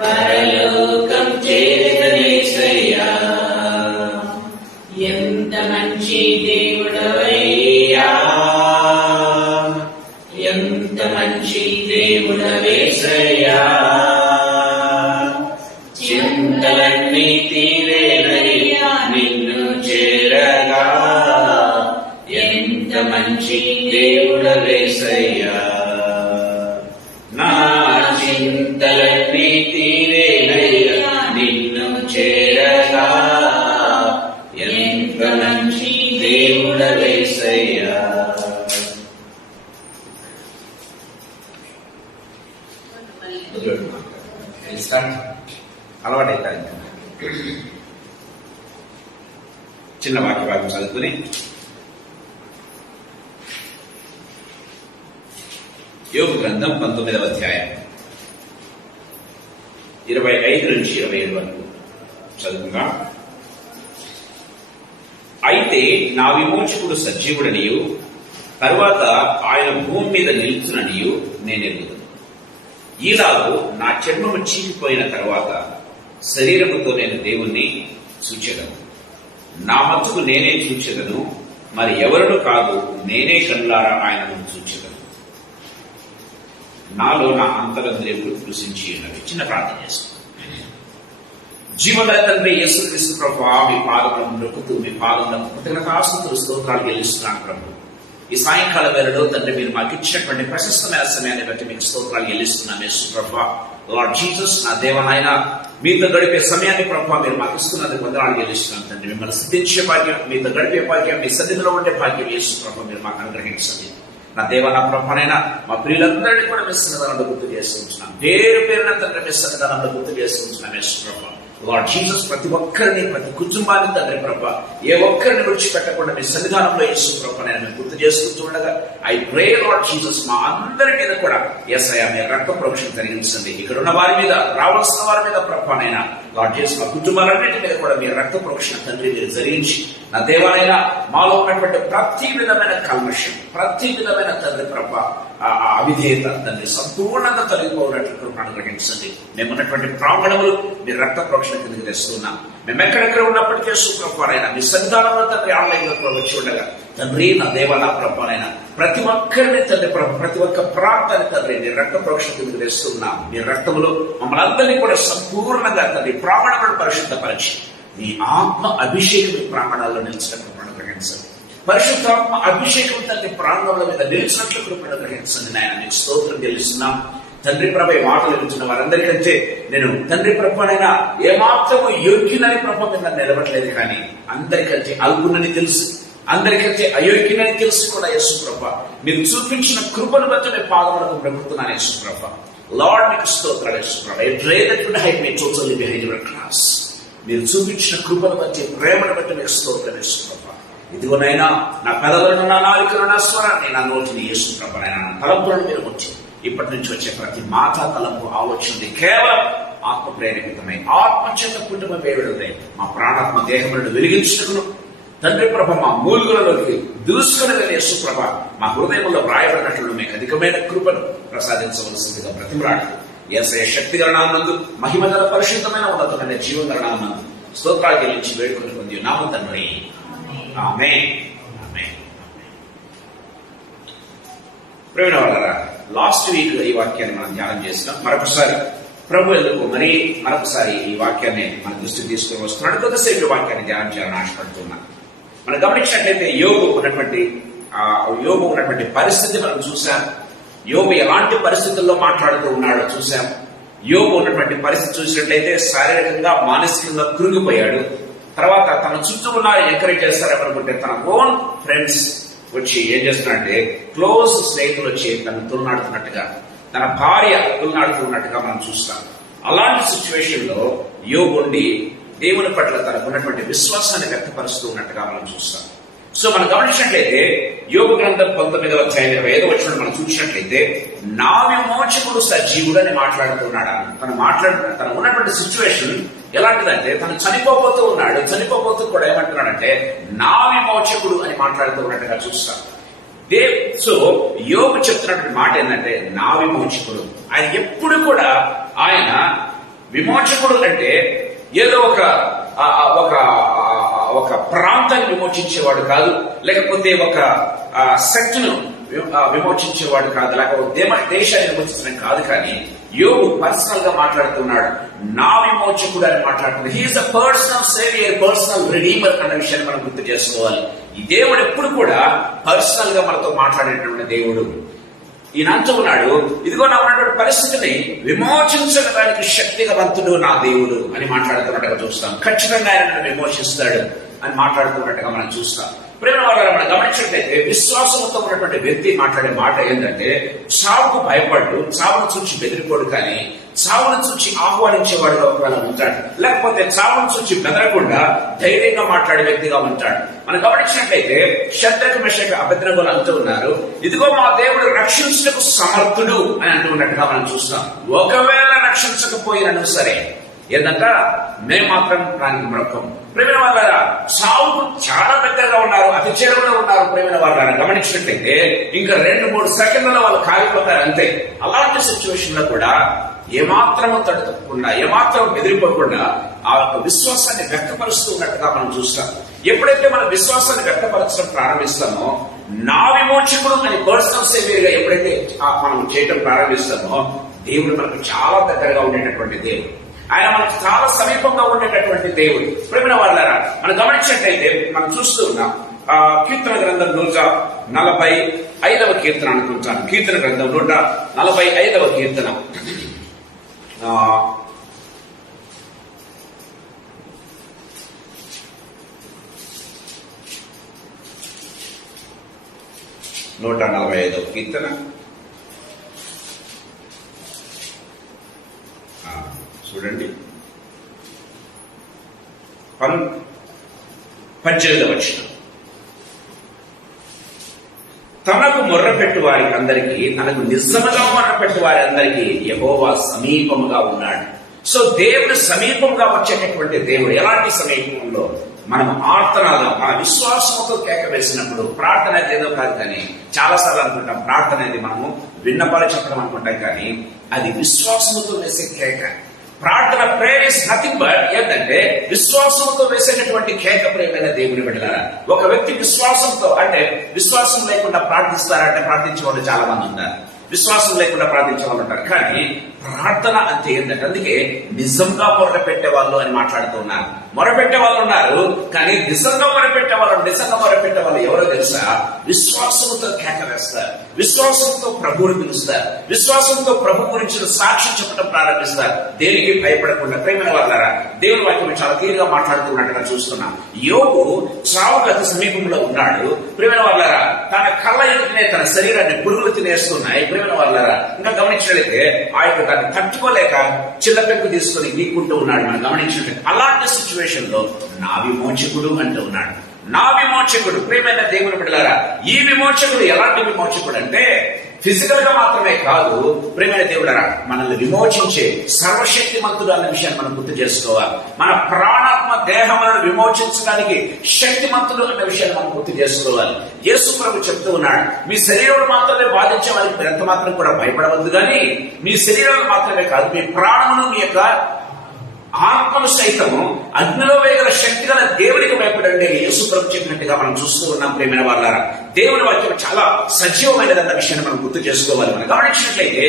పరలోకం చేరనేసయ్యా. ఎంత మంచి దేవుడవయ్యా, ఎంత మంచి దేవుడవేసయ్యా. చింతలన్నీ తీరేనయ్యా నిన్ను చేరగా. ఎంత మంచి దేవుడవేసయ్యా. నా చింతలన్నీ తీరేనయ్యా నిన్ను చేరగా. ఎంత మంచి దేవుడవేసయ్యా. అలవాటైతారు. చిన్న వాక్య భాగం చదువుకుని యోబు గ్రంథం 19వ అధ్యాయం 25 నుంచి 27 వరకు చదువుగా. అయితే నా విమోచకుడు సజీవుడనియు తరువాత ఆయన భూమి మీద నిలుచుననియు నేనెరుగుదును. ఈలాగు నా చర్మము చీలిపోయిన తర్వాత శరీరముతో నేను దేవుణ్ణి చూచెదను. నా మట్టుకు నేనే చూచెదను, మరి ఎవరును కాదు, నేనే కళ్ళారా ఆయనను చూచెదను. నాలో నా అంతరంద్రియములు కృషించి ఉన్నవి. చిన్న ప్రార్థన చేస్తాను. జీవన తండ్రి యేసుక్రీస్తు ప్రభువా, మీ పాదములను నొక్కుతూ మీ పాదములకు కృతజ్ఞతాస్తుతులు స్తోత్రాలు చెల్లిస్తున్నాను ప్రభు. ఈ సాయంకాల వేళలో తండ్రి మీరు మాకు ఇచ్చినటువంటి ప్రశస్తమైన సమయాన్ని బట్టి మీకు స్తోత్రాలు చెల్లిస్తున్నాను యేసు ప్రభువా. లార్డ్ జీసస్, నా దేవనాయన, మీతో గడిపే సమయాన్ని ప్రభావ మీరు మాకు ఇస్తున్నందుకు వందనాలు చెల్లిస్తున్నాను తండ్రి. మిమ్మల్ని స్తుతించే భాగ్యం, మీతో గడిపే భాగ్యం, మీ సన్నిధిలో ఉండే భాగ్యం యేసు ప్రభావ మీరు మాకు అనుగ్రహించండి. నా దేవ, నా ప్రభానైనా మా ప్రియులందరినీ కూడా మీ సన్నిధానంలో గుర్తు చేస్తూ ఉంటున్నాం. పేరు పేరున తండ్రి మీ సన్నిధానంలో గుర్తు చేస్తూ ఉంటున్నాం యేసు ప్రభావ. లార్డ్ జీసస్, ప్రతి ఒక్కరిని, ప్రతి కుటుంబాన్ని తండ్రి ప్రభా, ఏ ఒక్కరిని విడిచిపెట్టకుండా మీ సన్నిధానంలో యేసు ప్రభా నేను గుర్తు చేసుకుంటూ ఉండగా ఐ ప్రే లార్డ్ జీసస్, మా అందరి మీద కూడా యేసయ్యా మీ రక్త ప్రోక్షణ కలిగించండి. ఇక్కడ ఉన్న వారి మీద, రావాల్సిన వారి మీద ప్రభానైనా లార్డ్ జీసస్, మా కుటుంబాలన్నింటి మీద కూడా మీ రక్త ప్రోక్షణ తండ్రి మీరు జరిగించి నా దేవాలైనా మాలో ఉన్నటువంటి ప్రతి విధమైన కల్మషం, ప్రతి విధమైన తండ్రి ప్రభా అవిధేయత తండ్రి సంపూర్ణంగా తొలగిపోయినట్లు కృపను అనుగ్రహించండి. మేమున్నటువంటి ప్రాంగణములు మీ రక్త ప్రోక్షణ కిందకి తెస్తున్నాం. మేము ఎక్కడెక్కడ ఉన్నప్పటికీ సుప్రభానైనా మీ సన్నిధానంలో తండ్రి ఆన్లైన్ లో వచ్చి ఉండగా తండ్రి నా దేవ నా ప్రభానైనా ప్రతి ఒక్కరిని తండ్రి ప్రతి ఒక్క ప్రాంతాన్ని తండ్రి మీ రక్త ప్రోక్షణ కిందకి తెస్తున్నాం. మీ రక్తములో మమ్మల్ని అందరినీ కూడా సంపూర్ణంగా తండ్రి ప్రాంగణములను పరిశుద్ధపరిచి మీ ఆత్మ అభిషేకం మీ ప్రాంగణాల్లో నిలిచినట్లు అనుగ్రహించండి. పరిశుద్ధాత్మ అభిషేకం తండ్రి ప్రాంగణంలో మీద నిలిచినట్లు కృపను అనుగ్రహించండి. నాయన మీకు స్తోత్రం చెల్లిస్తున్నాం తండ్రి ప్రభ. ఈ మాటలు ఇచ్చిన వారందరికంటే నేను తండ్రి ప్రభనైనా ఏమాత్రము యోగ్యునని ప్రభ మీద నిలబడలేదు, కానీ అందరికంటే అల్పునని తెలుసు, అందరికంటే అయోగ్యునని తెలుసు కూడా యేసు ప్రభ. మీరు చూపించిన కృపను బట్టి నేను పాదములకు బ్రతుకుతున్నాను యేసు ప్రభ. లార్డ్ మీకు స్తోత్రాలు యేసు ప్రభ. I pray that you hide me totally behind your cross. మీరు చూపించిన కృపను బట్టి, ప్రేమను బట్టి మీకు స్తోత్రం యేసు ప్రభ. ఇదిగోనైనా నా పెదవులను, నా నాలుకను, నా స్వరాన్ని, నా నోటిని యేసు ప్రభనైనా నా తలంపులను మీరు వచ్చి ఇప్పటి నుంచి వచ్చే ప్రతి మాట తలంపు ఆవచ్చింది కేవలం ఆత్మ ప్రేరేపితమై ఆత్మచేత కుటుంబం వేడుదై మా ప్రాణాత్మ దేహములను వెలిగించుటకును తండ్రి ప్రభ మా మూలుగులలోకి దూసుకుని వెళ్ళే యేసు ప్రభ మా హృదయంలో వ్రాయబడినట్లు మీకు అధికమైన కృపను ప్రసాదించవలసిందిగా బ్రతిమలాడు. యేసయ్య శక్తిగల నామమునందు, మహిమగల పరిశుద్ధమైన ఉన్నతమైన జీవగల నామమునందు స్తోత్రాలు చెల్లించి వేడుకొని పొంది నామం తండ్రి, ఆమేన్. ప్రియమైన వారలారా, లాస్ట్ వీక్ ఈ వాక్యాన్ని మనం ధ్యానం చేస్తాం. మరొకసారి ప్రభు ఎందుకు మరొకసారి ఈ వాక్యాన్ని మన దృష్టికి తీసుకుని వస్తున్నాడు. కొద్దిసేపు ఈ వాక్యాన్ని ధ్యానం చేయాలని ఆశపడుతున్నాం. మనం గమనించినట్లయితే యోబు ఉన్నటువంటి పరిస్థితి మనం చూసాం. యోబు ఎలాంటి పరిస్థితుల్లో మాట్లాడుతూ ఉన్నాడో చూసాం. యోబు ఉన్నటువంటి పరిస్థితి చూసినట్లయితే శారీరకంగా, మానసికంగా కృంగిపోయాడు. తర్వాత తన చుట్టూ ఉన్న ఎంకరేజ్ చేస్తారేమనుకుంటే తన ఓన్ ఫ్రెండ్స్ వచ్చి ఏం చేస్తున్నారంటే, క్లోజ్ స్నేహితులు వచ్చి తను తులనాడుతున్నట్టుగా, తన భార్య తులనాడుతున్నట్టుగా మనం చూస్తాం. అలాంటి సిచ్యువేషన్ లో యోబు ఉండి దేవుని పట్ల తనకున్నటువంటి విశ్వాసాన్ని వ్యక్తపరుస్తూ ఉన్నట్టుగా మనం చూస్తాం. సో మనం గమనించినట్లయితే యోబు గ్రంథం 19వ అధ్యాయం 25వ వచనం మనం చూసినట్లయితే నా విమోచకుడు సజీవుడు అని మాట్లాడుతున్నాడు. తను ఉన్నటువంటి సిచ్యువేషన్ ఎలాంటిదంటే తను చనిపోతూ ఉన్నాడు. చనిపోతూ కూడా ఏమంటున్నాడంటే నా విమోచకుడు అని మాట్లాడుతూ ఉన్నట్టుగా చూస్తాం. సో యోబు చెప్తున్నటువంటి మాట ఏంటంటే నా విమోచకుడు. ఆయన ఎప్పుడు కూడా ఆయన విమోచకుడు అంటే ఏదో ఒక ప్రాంతాన్ని విమోచించేవాడు కాదు, లేకపోతే ఒక శక్తిను విమోచించేవాడు కాదు, లేకపోతే దేశాన్ని విమోచించడం కాదు. కానీ యోబు పర్సనల్ గా మాట్లాడుతున్నాడు, నా విమోచకుడు అని మాట్లాడుతున్నాడు. He is a personal saviour, personal redeemer అన్న విషయాన్ని మనం గుర్తు చేసుకోవాలి. ఈ దేవుడు ఎప్పుడు కూడా పర్సనల్ గా మనతో మాట్లాడేటువంటి దేవుడు. ఈయన అంటూ ఉన్నాడు, ఇదిగో నా ఉన్నటువంటి పరిస్థితిని విమోచించడానికి శక్తివంతుడు నా దేవుడు అని మాట్లాడుతున్నట్టుగా చూస్తాం. ఖచ్చితంగా ఆయన విమోచిస్తాడు అని మాట్లాడుతున్నట్టుగా మనం చూస్తాం. ప్రేమ వాళ్ళ మనం గమనించినట్లయితే విశ్వాసంతో ఉన్నటువంటి వ్యక్తి మాట్లాడే మాట ఏంటంటే, చావుకు భయపడ్డు, చావును చూచి బెదిరిపోడు, కానీ చావును చూచి ఆహ్వానించేవాడుగా ఒకవేళ ఉంటాడు, లేకపోతే చావును చూచి బెదరకుండా ధైర్యంగా మాట్లాడే వ్యక్తిగా ఉంటాడు. మనం గమనించినట్లయితే షద్రకు మెషకు అబెద్నెగోలు అంటూ ఉన్నారు, ఇదిగో మా దేవుడు రక్షించకు సమర్థుడు అని అంటున్నట్టుగా మనం చూస్తాం. ఒకవేళ రక్షించకపోయినను సరే ఏంటంట, మేము మాత్రం దానికి మొక్కం. ప్రేమైన వాళ్ళారా, చావుకు చాలా దగ్గరగా ఉన్నారు, అతి చేరువలో ఉన్నారు. ప్రేమైన వాళ్ళారా, గమనించినట్లయితే ఇంకా 2-3 సెకండ్లలో వాళ్ళు కాలిపోతారు అంతే. అలాంటి సిచ్యువేషన్ లో కూడా ఏమాత్రం తడుకోకుండా, ఏమాత్రం బెదిరిపోకుండా ఆ విశ్వాసాన్ని వ్యక్తపరుస్తూ ఉన్నట్టుగా మనం చూస్తాం. ఎప్పుడైతే మనం విశ్వాసాన్ని వ్యక్తపరచడం ప్రారంభిస్తామో, నా విమోచకుడు అని పర్సనల్ సేవియర్ గా ఎప్పుడైతే మనం చేయడం ప్రారంభిస్తామో, దేవుడు మనకు చాలా దగ్గరగా ఉండేటటువంటి దేవుడు, ఆయన మనకు చాలా సమీపంగా ఉండేటటువంటి దేవుడు. ప్రేమ వాళ్ళారా, మనం గమనించినట్లయితే మనం చూస్తూ ఉన్నాం కీర్తన గ్రంథం 145వ కీర్తన అనుకుంటాను. కీర్తన గ్రంథం 145వ కీర్తన కీర్తన చూడండి, 18వ వచనం. తనకు మొర్రపెట్టు వారి అందరికీ, తనకు నిజముగా మొర్రపెట్టు వారి అందరికీ యెహోవా సమీపముగా ఉన్నాడు. సో దేవుడు సమీపంగా వచ్చేటటువంటి దేవుడు. ఎలాంటి సమీపంలో? మనం ఆర్తనాదం, మన విశ్వాసంతో కేక వేసినప్పుడు. ప్రార్థన అయితే ఏదో కాదు, కానీ చాలాసార్లు అనుకుంటాం ప్రార్థన అనేది మనము విన్నపాలు చెప్పడం అనుకుంటాం, కానీ అది విశ్వాసంతో వేసే కేక. ప్రార్థన, ప్రేయర్ ఇస్ నథింగ్ బట్ ఏంటంటే విశ్వాసంతో వేసేటటువంటి కేక. ప్రేమైన దేవుని బిడ్డలారా, ఒక వ్యక్తి విశ్వాసంతో, అంటే విశ్వాసం లేకుండా ప్రార్థిస్తారంటే ప్రార్థించే వాళ్ళు చాలా మంది ఉన్నారు, విశ్వాసం లేకుండా ప్రార్థించే వాళ్ళు ఉంటారు. కానీ ప్రార్థన అంటే ఏంటంటే, అందుకే నిజంగా మొరపెట్టే వాళ్ళు అని మాట్లాడుతూ ఉన్నారు. మొరపెట్టే వాళ్ళు ఉన్నారు, కానీ నిజంగా మొరపెట్టే వాళ్ళు ఎవరో తెలుసా? విశ్వాసంతో కేక వేస్తారు, విశ్వాసంతో ప్రభువుని పిలుస్తారు, విశ్వాసంతో ప్రభు గురించి సాక్షి చెప్పడం ప్రారంభిస్తారు, దేనికి భయపడకుండా. ప్రేమైన వాళ్ళారా, దేవుని వాక్యం చాలా క్లియర్గా మాట్లాడుతున్నట్టుగా చూస్తున్నాం. యోబు చావుకు అతి సమీపంలో ఉన్నాడు. ప్రేమైన వాళ్ళారా, తన కళ్ళ ఎదుటనే తన శరీరాన్ని పురుగులు తినేస్తున్నాయి. ప్రేమైన వాళ్ళారా, ఇంకా గమనించినట్లయితే ఆ యొక్క దాన్ని తట్టుకోలేక చిల్లపెక్కు తీసుకొని గీక్కుంటూ ఉన్నాడు. మనం గమనించినట్లయితే అలాంటి సిచ్యువేషన్ లో నా విమోచకుడు అంటూ ఉన్నాడు, నా విమోచకుడు. ప్రియమైన దేవుని బిడ్డలారా, ఈ విమోచకుడు ఎలాంటి విమోచకుడు అంటే ఫిజికల్ గా మాత్రమే కాదు, ప్రియమైన దేవుడారా, మనల్ని విమోచించే సర్వశక్తిమంతుడు అన్న విషయాన్ని మనం గుర్తు చేసుకోవాలి. మన ప్రాణాత్మ దేహములను విమోచించడానికి శక్తిమంతుడు అన్న విషయాన్ని మనం గుర్తు చేసుకోవాలి. యేసు ప్రభు చెప్తూ ఉన్నాడు, మీ శరీరం మాత్రమే బాధించే వారికి ఎంత మాత్రం కూడా భయపడవద్దు, కానీ మీ శరీరం మాత్రమే కాదు, మీ ప్రాణమును, మీ యొక్క ఆత్మను సైతము అగ్నిలో వేగల శక్తి గల దేవునికి భయపడండి యేసు ప్రభు చెప్పినట్టుగా మనం చూస్తూ ఉన్నాం. ప్రేమైన వాళ్ళారా, దేవుని వాక్యం చాలా సజీవమైనదన్న విషయాన్ని మనం గుర్తు చేసుకోవాలి. మనం గమనించినట్లయితే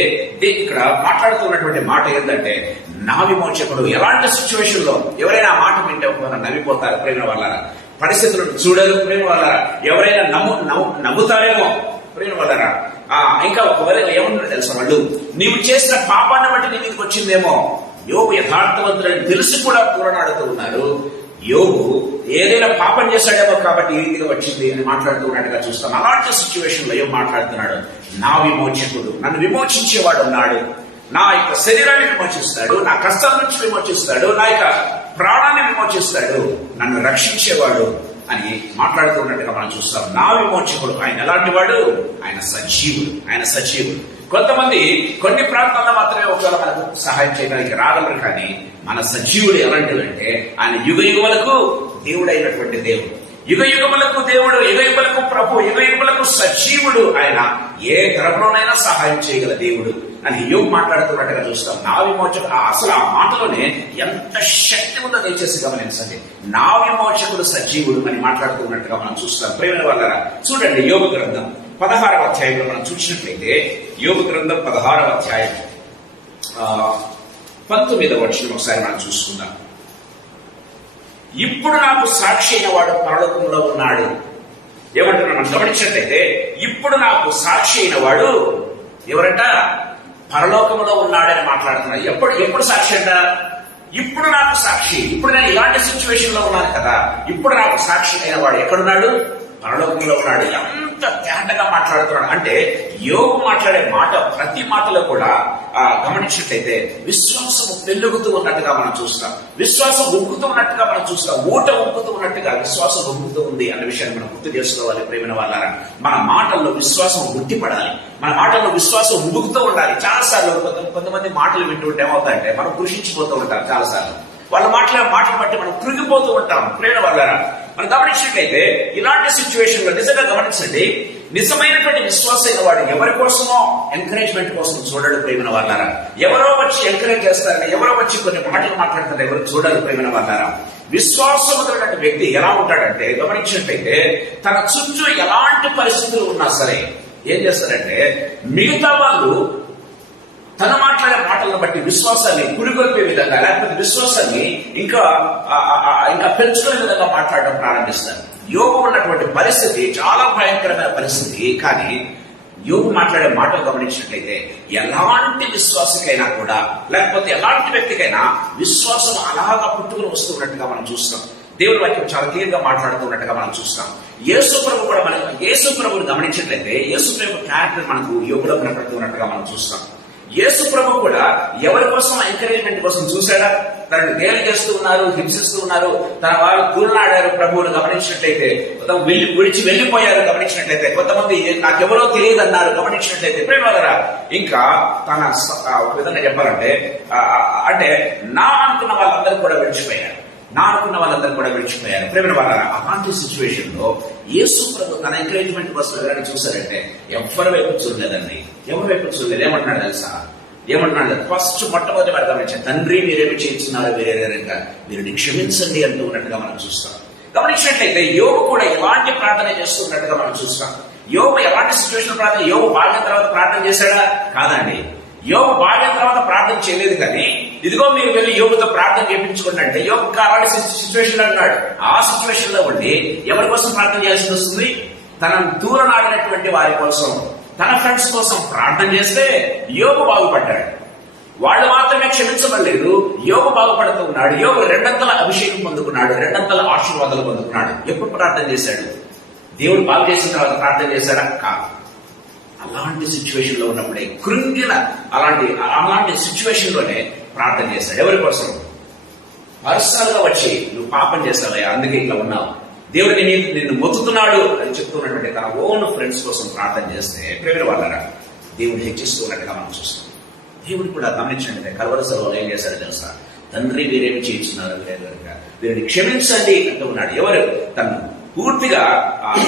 ఇక్కడ మాట్లాడుతున్నటువంటి మాట ఏంటంటే, నా విమోచకుడు. ఎలాంటి సిచ్యువేషన్ లో ఎవరైనా మాట వింటే ఒకవేళ నవ్విపోతారు. ప్రేమ వాళ్ళారా, పరిస్థితులను చూడరు. ప్రేమ వాళ్ళారా, ఎవరైనా నవ్వుతారేమో. ప్రేమ వాళ్ళారా, ఇంకా ఒకవేళ ఏమన్నా తెలుసా, వాళ్ళు నీవు చేసిన పాపాన్ని బట్టి నీ మీదకి వచ్చిందేమో. యోబు యథార్థవంతుడని తెలిసి కూడా పోరాడుతూ ఉన్నారు. యోబు ఏదైనా పాపం చేశాడేమో కాబట్టి ఈ రీతిగా వచ్చింది అని మాట్లాడుతూ ఉన్నట్టుగా చూస్తాం. అలాంటి సిచ్యువేషన్ లో ఏం మాట్లాడుతున్నాడు? నా విమోచకుడు, నన్ను విమోచించేవాడు ఉన్నాడు, నా యొక్క శరీరాన్ని విమోచిస్తాడు, నా కష్టాల నుంచి విమోచిస్తాడు, నా యొక్క ప్రాణాన్ని విమోచిస్తాడు, నన్ను రక్షించేవాడు అని మాట్లాడుతూ ఉన్నట్టుగా మనం చూస్తాం. నా విమోచకుడు. ఆయన ఎలాంటి వాడు? ఆయన సజీవుడు, ఆయన సజీవుడు. కొంతమంది కొన్ని ప్రాంతాల్లో మాత్రమే ఒకవేళ మనకు సహాయం చేయడానికి రాగలరు, కానీ మన సజీవుడు ఎలాంటిది అంటే ఆయన యుగ యుగములకు దేవుడైనటువంటి దేవుడు, యుగ యుగములకు దేవుడు, యుగ యుగములకు ప్రభు, యుగ యుగములకు సజీవుడు. ఆయన ఏ గర్భంలోనైనా సహాయం చేయగల దేవుడు. అని యోబు మాట్లాడుతున్నట్టుగా చూస్తాం. నా విమోచకుడు, అసలు ఆ మాటలోనే ఎంత శక్తి ఉందో దయచేసి గమనించండి. నా విమోచకుడు సజీవుడు అని మాట్లాడుతున్నట్టుగా మనం చూస్తాం. ప్రేమ వల్ల చూడండి, యోబు గ్రంథం 16వ అధ్యాయంలో మనం చూసినట్లయితే, యోబు గ్రంథం 16వ అధ్యాయం 19వ వచనం ఒకసారి మనం చూసుకుందాం. ఇప్పుడు నాకు సాక్షి అయిన వాడు పరలోకంలో ఉన్నాడు. ఏమంటున్నా మనం గమనించినట్లయితే, ఇప్పుడు నాకు సాక్షి అయిన వాడు ఎవరంట? పరలోకంలో ఉన్నాడని మాట్లాడుతున్నాడు. ఎప్పుడు సాక్షి అంట? ఇప్పుడు నాకు సాక్షి. ఇప్పుడు నేను ఇలాంటి సిచ్యువేషన్ లో ఉన్నాను కదా, ఇప్పుడు నాకు సాక్షి అయిన వాడు ఎక్కడున్నాడు? పరలోకంలో ఉన్నాడు. ఎంత తేటగా మాట్లాడుతున్నాడు అంటే, యోబు మాట్లాడే మాట ప్రతి మాటలో కూడా గమనించినట్లయితే విశ్వాసము పెళ్ళుగుతూ ఉన్నట్టుగా మనం చూస్తాం. విశ్వాసం ఉబ్బుతూ ఉన్నట్టుగా మనం చూస్తాం. ఊట ఉబ్బుతూ ఉన్నట్టుగా విశ్వాసం ఉబ్బుతూ ఉంది అన్న విషయాన్ని మనం గుర్తు చేసుకోవాలి. ప్రేమైన వాళ్ళారా, మన మాటల్లో విశ్వాసం గుర్తిపడాలి. మన మాటల్లో విశ్వాసం ఉబ్బుకుతూ ఉండాలి. చాలాసార్లు కొంతమంది మాటలు వింటుంటే ఏమవుతాయంటే మనం కృషించిపోతూ ఉంటాం. చాలాసార్లు వాళ్ళ మాటలు బట్టి మనం కృంగిపోతూ ఉంటాం. ప్రేమ వల్ల మనం గమనించినట్లయితే ఇలాంటి సిచ్యువేషన్ లో నిజంగా గమనించండి, నిజమైనటువంటి విశ్వాసైన వాడు ఎవరి కోసమో ఎంకరేజ్మెంట్ కోసం చూడడు. ప్రేమ వాళ్ళారా, ఎవరో వచ్చి ఎంకరేజ్ చేస్తారని, ఎవరో వచ్చి కొన్ని మాటలు మాట్లాడతారు, ఎవరు చూడరు. ప్రేమ వాళ్ళారా, విశ్వాసమైనటువంటి వ్యక్తి ఎలా ఉంటాడంటే, గమనించినట్లయితే తన చుట్టూ ఎలాంటి పరిస్థితులు ఉన్నా సరే ఏం చేస్తారంటే, మిగతా వాళ్ళు తను మాట్లాడే మాటలను బట్టి విశ్వాసాన్ని పురిగొల్పే విధంగా, లేకపోతే విశ్వాసాన్ని ఇంకా పెంచుకునే విధంగా మాట్లాడడం ప్రారంభిస్తారు. యోబు ఉన్నటువంటి పరిస్థితి చాలా భయంకరమైన పరిస్థితి. కానీ యోబు మాట్లాడే మాటలు గమనించినట్లయితే ఎలాంటి విశ్వాసకైనా కూడా, లేకపోతే ఎలాంటి వ్యక్తికైనా విశ్వాసం అలాగా పుట్టుకుని వస్తున్నట్టుగా మనం చూస్తాం. దేవుడి వాక్యం చాలా క్లియర్గా మాట్లాడుతున్నట్టుగా మనం చూస్తాం. యేసు ప్రభు కూడా మనం యేసు ప్రభుని గమనించినట్లయితే యేసు ప్రభు క్యారెక్టర్ మనకు యోగులో కనపడుతున్నట్టుగా మనం చూస్తాం. యేసు ప్రభు కూడా ఎవరి కోసం ఎంకరేజ్మెంట్ కోసం చూశాడా? తనని గేలి చేస్తూ ఉన్నారు, హింసిస్తూ ఉన్నారు, తన వాళ్ళు కూలనాడారు ప్రభువును గమనించినట్లయితే, విడిచి వెళ్లిపోయారు గమనించినట్లయితే, కొంతమంది నాకెవరో తెలియదు అన్నారు గమనించినట్లయితే, ప్రేమలరా ఇంకా తన ఒక విధంగా చెప్పాలంటే అంటే నా అనుకున్న వాళ్ళందరూ కూడా విడిచిపోయారు. ప్రేమ వాళ్ళ అలాంటి సిచ్యువేషన్ లో యేసు ప్రభు తన ఎంకరేజ్మెంట్ కోసం ఎవరైనా చూసారంటే ఎవరి వైపు చూడలేదండి. ఏమంటున్నాడు తెలుసా? ఫస్ట్ మొట్టమొదటి వారు గమనించారు, తండ్రి మీరేమి చేయించున్నారో వేరేగా మీరు క్షమించండి అంటూ ఉన్నట్టుగా మనం చూస్తాం. గమనించినట్లయితే యోబు కూడా ఎలాంటి ప్రార్థన చేస్తున్నట్టుగా మనం చూస్తాం. యోబు ఎలాంటి సిచ్యువేషన్ ప్రార్థన? యోబు బాగా తర్వాత ప్రార్థన చేశాడా? కాదండి. యోబు బాగా తర్వాత ప్రార్థన చేయలేదు. కానీ ఇదిగో మీరు వెళ్ళి యోబుతో ప్రార్థన చేయించుకోండి అంటే యోబు అలాంటి సిచ్యువేషన్ అన్నాడు. ఆ సిచ్యువేషన్ లో ఉండి ఎవరి కోసం ప్రార్థన చేయాల్సి వస్తుంది? తన దూరనాడినటువంటి వారి కోసం, తన ఫ్రెండ్స్ కోసం ప్రార్థన చేస్తే యోబు బాగుపడ్డాడు. వాళ్ళు మాత్రమే క్షమించబడలేదు, యోబు బాగుపడుతూ ఉన్నాడు. యోబు రెండంతల అభిషేకం పొందుకున్నాడు, రెండంతల ఆశీర్వాదాలు పొందుకున్నాడు. ఎప్పుడు ప్రార్థన చేశాడు? దేవుడు బాగు చేసిన తర్వాత ప్రార్థన చేశాడా? కాదు. అలాంటి సిచ్యువేషన్ లో ఉన్నప్పుడే కృంగిన అలాంటి సిచ్యువేషన్ లోనే ప్రార్థన చేశాడు. ఎవరి కోసం? పర్సనల్ గా వచ్చి నువ్వు పాపం చేస్తావయ్యా, అందుకే ఇట్లా ఉన్నావు, దేవుడిని నిన్ను మొత్తుతున్నాడు అని చెప్తున్నటువంటి తన ఓన్ ఫ్రెండ్స్ కోసం ప్రార్థన చేస్తే ప్రేమ వాళ్ళరా దేవుడు హెచ్చిస్తున్నట్టుగా మనం చూస్తాం. దేవుడు కూడా గమనించండి, కల్వరి సభలో ఏం చేశాడో తెలుసా? తండ్రి వీరేమి చేయించున్నారు వీరిని క్షమించండి అంటూ ఉన్నాడు. ఎవరు? తను పూర్తిగా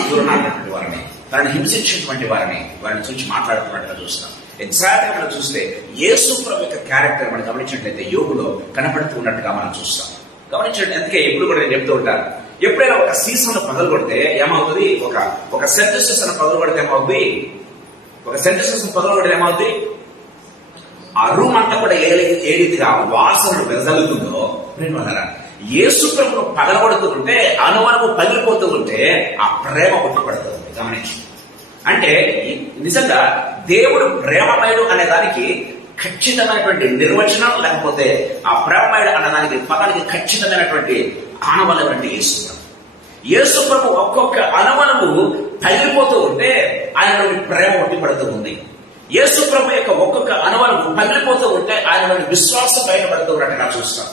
దూరనాడినటువంటి వారిని, తనను హింసించినటువంటి వారిని చూసి మాట్లాడుతున్నట్టుగా చూస్తాం. ఎగ్జాక్ట్ గా మనం చూస్తే యేసు ప్రభు యొక్క క్యారెక్టర్ మనం గమనించినట్లయితే యోగులో కనపడుతూ ఉన్నట్టుగా మనం చూస్తాం. గమనించండి. అందుకే ఎప్పుడు కూడా నేను చెప్తూ ఉంటాను, ఎప్పుడైనా ఒక సీసన్ పగలు కొడితే ఏమవుతుంది? ఒక సెంటెన్సెస్ పగలు కొడితే ఏమవుతుంది? ఏమవుతుంది? ఆ రూమ్ అంతా కూడా ఏ రీతిగా వాసనలు వెదజల్లుతుందో యేసు ప్రభును పగలగొడుతూ ఉంటే, అనుమానము పగిలిపోతూ ఉంటే ఆ ప్రేమ ఉట్టిపడుతుంది. గమనించి అంటే నిజంగా దేవుడు ప్రేమమయుడు అనే దానికి ఖచ్చితమైనటువంటి నిర్వచనం, లేకపోతే ఆ ప్రేమమయుడు అనే దానికి పదానికి ఖచ్చితమైనటువంటి ఆనవలటువంటి యేసు ప్రభు ఒక్కొక్క అనుమానము పగిలిపోతూ ఉంటే ఆయనలోని ప్రేమ ఉట్టిపడుతూ ఉంది. యేసు ప్రభు యొక్క ఒక్కొక్క అనుమానము పగిలిపోతూ ఉంటే ఆయనలోని విశ్వాసం బయటపడుతూ ఉన్నట్టుగా చూస్తాం.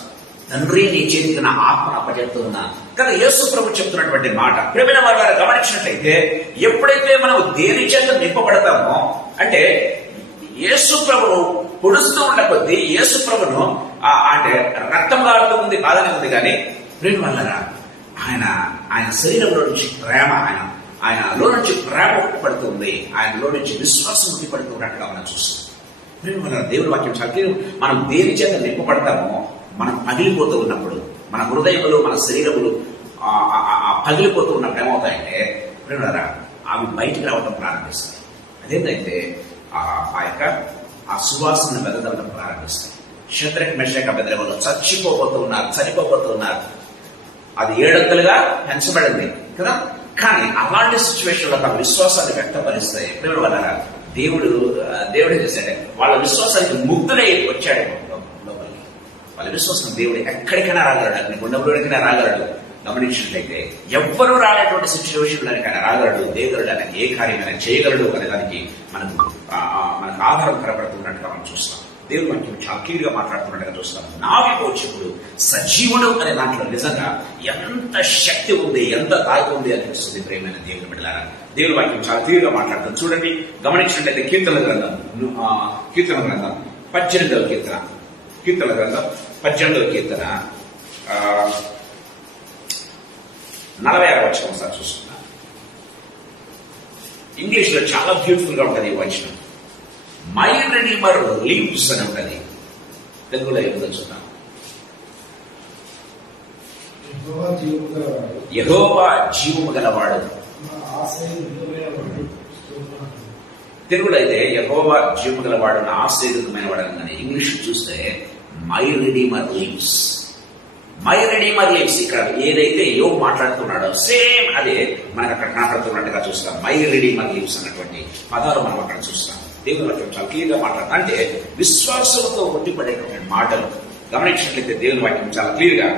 తండ్రి నీ చేతికి నా ఆత్మను అప్పచెప్తూ ఉన్నా కదా యేసు ప్రభు చెప్తున్నటువంటి మాట. ప్రేమైన వారు గమనించినట్లయితే ఎప్పుడైతే మనం దేని చేత నింపబడతామో, అంటే యేసు ప్రభును పొడుస్తూ ఉన్న కొద్దీ యేసు ప్రభును అంటే రక్తం కారుతూ ఉంది, బాధనే ఉంది. కానీ ప్రేమ వల్ల ఆయన శరీరంలో నుంచి ప్రేమ, ఆయనలో నుంచి ప్రేమ ఉట్టిపడుతుంది, ఆయనలో నుంచి విశ్వాసం ఉట్టిపడుతున్నట్టుగా మనం చూస్తాం. దేవుడి వాక్యం చదివి మనం దేని చేత నింపబడతామో మనం పగిలిపోతూ ఉన్నప్పుడు, మన హృదయములు మన శరీరములు పగిలిపోతూ ఉన్నప్పుడు ఏమవుతాయంటే ప్రేమరా అవి బయటికి రావడం ప్రారంభిస్తాయి. అదేంటంటే ఆ సువాసన వెదజల్లడం ప్రారంభిస్తాయి. షద్రక్ మెషక్ అబేద్నెగోలు చనిపోబోతూ ఉన్నారు. అది 7 పెంచబడింది కదా. కానీ అలాంటి సిచ్యువేషన్ లో తమ విశ్వాసాన్ని వ్యక్తపరుస్తాయి. ప్రేమ వల్ల దేవుడు ఏం చేశాడు, వాళ్ళ విశ్వాసానికి ముగ్ధులై వచ్చాడు లోపలికి. వాళ్ళ విశ్వాసం దేవుడు ఎక్కడికైనా రాగలడు, అతని గుండెలోనికైనా రాగలడు. గమనించినట్లయితే ఎవ్వరూ రానటువంటి సిచ్యువేషన్లోనికైనా రాగలడు. దేవుడు ఆయనకి ఏ కార్యమైనా చేయగలడు అనే దానికి మనకు ఆధారం కనబడుతున్నట్టుగా మనం చూస్తాం. దేవుడు మనకి చాలా క్లియర్గా మాట్లాడుతున్నట్టుగా చూస్తాం. నావికోచకుడు సజీవుడు అనే దాంట్లో నిజంగా ఎంత శక్తి ఉంది, ఎంత దాగి ఉంది అనిపిస్తుంది. ప్రేమైన దేవుని బిడ్డలారా, దేవుడు వాక్యం చాలా క్లియర్గా మాట్లాడుతుంది. చూడండి, గమనించినట్లయితే కీర్తన గ్రంథం 18వ కీర్తన 46వ వచనం ఒకసారి చూస్తున్నా. ఇంగ్లీష్ లో చాలా బ్యూటిఫుల్ గా ఉంటుంది ఈ వచనం. మై రెడీమర్ లీవ్స్ అని ఉంటుంది. తెలుగులో ఏముందో చూద్దాం. యెహోవా జీవము గలవాడు. తెలుగులో అయితే యెహోవా జీవము గలవాడు, ఆశీర్వదమైన వాడు అని. ఇంగ్లీష్ చూస్తే my redeemer leaves. My redeemer leaves. ఇక్కడ ఏదైతే యోగు మాట్లాడుతున్నాడో సేమ్ అదే మనకు అక్కడ కనపడుతున్నట్టుగా చూస్తాం. మై రెడీమర్ లీవ్స్ అన్నటువంటి పదాలు మనం అక్కడ చూస్తాం. దేవుని వాక్యం చాలా క్లియర్ గా మాట్లాడుతుంది. అంటే విశ్వాసంతో ఉండిపడేటువంటి మాటలు గమనించినట్లయితే దేవుని వాక్యం చాలా క్లియర్ గా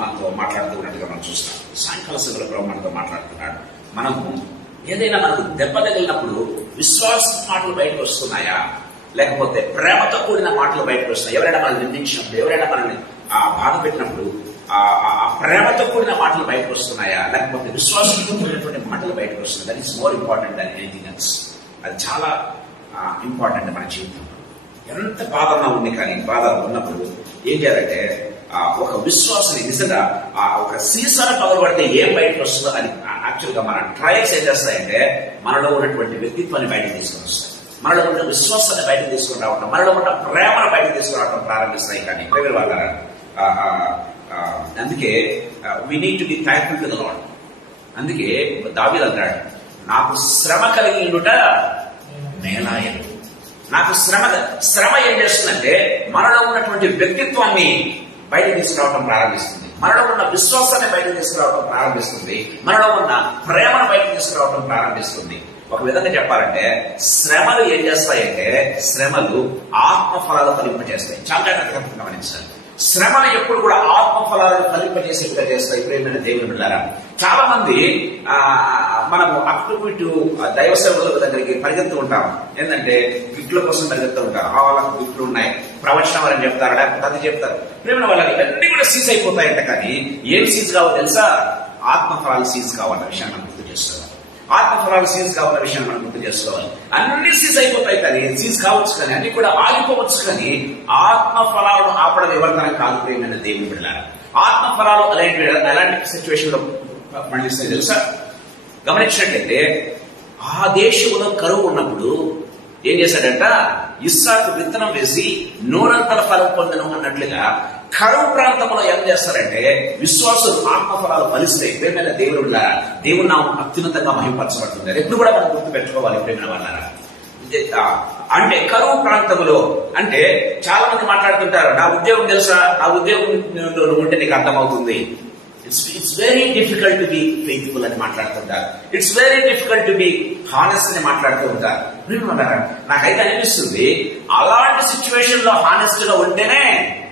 మనతో మాట్లాడుతున్నట్టుగా మనం చూస్తాం. సాయంకాల సభలో ప్రభు మనతో మాట్లాడుతున్నాడు. మనము ఏదైనా మనకు దెబ్బ తగిలినప్పుడు విశ్వాస మాటలు బయటకు వస్తున్నాయా, లేకపోతే ప్రేమతో కూడిన మాటలు బయటకు వస్తున్నాయి? ఎవరైనా మనల్ని నిందించినప్పుడు, ఎవరైనా మనల్ని బాధ పెట్టినప్పుడు ఆ ప్రేమతో కూడిన మాటలు బయటకు వస్తున్నాయా, లేకపోతే విశ్వాసంతో కూడినటువంటి మాటలు బయటకు వస్తున్నాయి? That is more important than anything else. అది చాలా ఇంపార్టెంట్ మన జీవితంలో. ఎంత బాధ ఉంది, కానీ బాధ ఉన్నప్పుడు ఏం చేయాలంటే ఒక విశ్వాసాన్ని నిజంగా ఒక సీసాను పగలబడితే ఏం బయటకు వస్తుందో అది యాక్చువల్ గా మన ట్రయల్స్ ఏం చేస్తాయంటే మనలో ఉన్నటువంటి వ్యక్తిత్వాన్ని బయటకు తీసుకొని వస్తాయి, మనలో ఉన్న విశ్వాసాన్ని బయటకు తీసుకుని రావడం, మనలో ఉన్న ప్రేమను బయటకు తీసుకురావడం ప్రారంభిస్తాయి. కానీ ప్రేమ వాళ్ళ అందుకే we need to be thankful to the lord. అందుకే దావీదు అంటాడు, నాకు శ్రమ కలిగి ఉండుట మేలాయను. నాకు శ్రమ ఏం చేస్తుందంటే మనలో ఉన్నటువంటి వ్యక్తిత్వాన్ని బయటకు తీసుకురావడం ప్రారంభిస్తుంది, మనలో ఉన్న విశ్వాసాన్ని బయటకు తీసుకురావడం ప్రారంభిస్తుంది, మనలో ఉన్న ప్రేమను బయటకు తీసుకురావడం ప్రారంభిస్తుంది. ఒక విధంగా చెప్పాలంటే శ్రమలు ఏం చేస్తాయంటే శ్రమలు ఆత్మఫలాలు ఫలింపజేస్తాయి. చాలా జాగ్రత్తగా గమనించాలి. శ్రమలు ఎప్పుడు కూడా ఆత్మఫలాలను ఫలింపజేసేట్టుగా చేస్తాయి. ప్రేమైన దేవుని బిడ్డలారా, చాలా మంది మనము అటు ఇటు దైవ సేవకుల దగ్గరికి పరిగెత్తు ఉంటాం. ఏంటంటే గిఫ్ట్ల కోసం పరిగెత్తు ఉంటారు. వాళ్ళకు గిఫ్ట్లు ఉన్నాయి, ప్రవచనం అని చెప్తారు, లేకపోతే అది చెప్తారు. ప్రేమ వాళ్ళకి ఇవన్నీ కూడా సీజ్ అయిపోతాయంట. కానీ ఏం సీజ్ కావో తెలుసా? ఆత్మఫలాలు సీజ్ కావాలన్న విషయాన్ని మనం గుర్తు చేసుకోవాలి. ఆత్మఫలాలు సీజ్ కావాలన్న విషయాన్ని మనం గుర్తు చేసుకోవాలి. అన్ని సీజ్ అయిపోతాయి, కానీ సీజ్ కావచ్చు, కానీ అన్ని కూడా ఆగిపోవచ్చు. కానీ ఆత్మఫలాలను ఆపడం ఎవరితనం కాదు. ప్రేమైన దేవుని బిడ్డలారా, ఆత్మఫలాలు ఎలాంటి సిచ్యువేషన్ లో పండిస్తాయి తెలుసా? గమనించినట్లయితే ఆ దేశంలో కరువు ఉన్నప్పుడు ఏం చేశాడంట? ఇస్సాకు విత్తనం వేసి నూరంతర ఫలం పొందను అన్నట్లుగా కరువు ప్రాంతంలో ఏం చేస్తారంటే విశ్వాసులు ఆత్మఫలాలు ఫలిస్తాయి. ప్రేమైన దేవుడు దేవుడు నామం అత్యున్నతంగా మహిమపరచబడుతుంది. ఎప్పుడు కూడా మనం గుర్తు పెట్టుకోవాలి. ప్రేమైన వాళ్ళారా, అంటే కరువు ప్రాంతంలో అంటే చాలా మంది మాట్లాడుతుంటారు, నా ఉద్యోగం తెలుసా, నా ఉద్యోగం ఉంటే నీకు అర్థమవుతుంది. It's very difficult to be faithful అని మాట్లాడుతుంటారు. It's very difficult to be honest అని మాట్లాడుతూ ఉంటారు. నాకైతే అనిపిస్తుంది అలాంటి సిచ్యువేషన్ లో హానెస్ట్ గా ఉంటేనే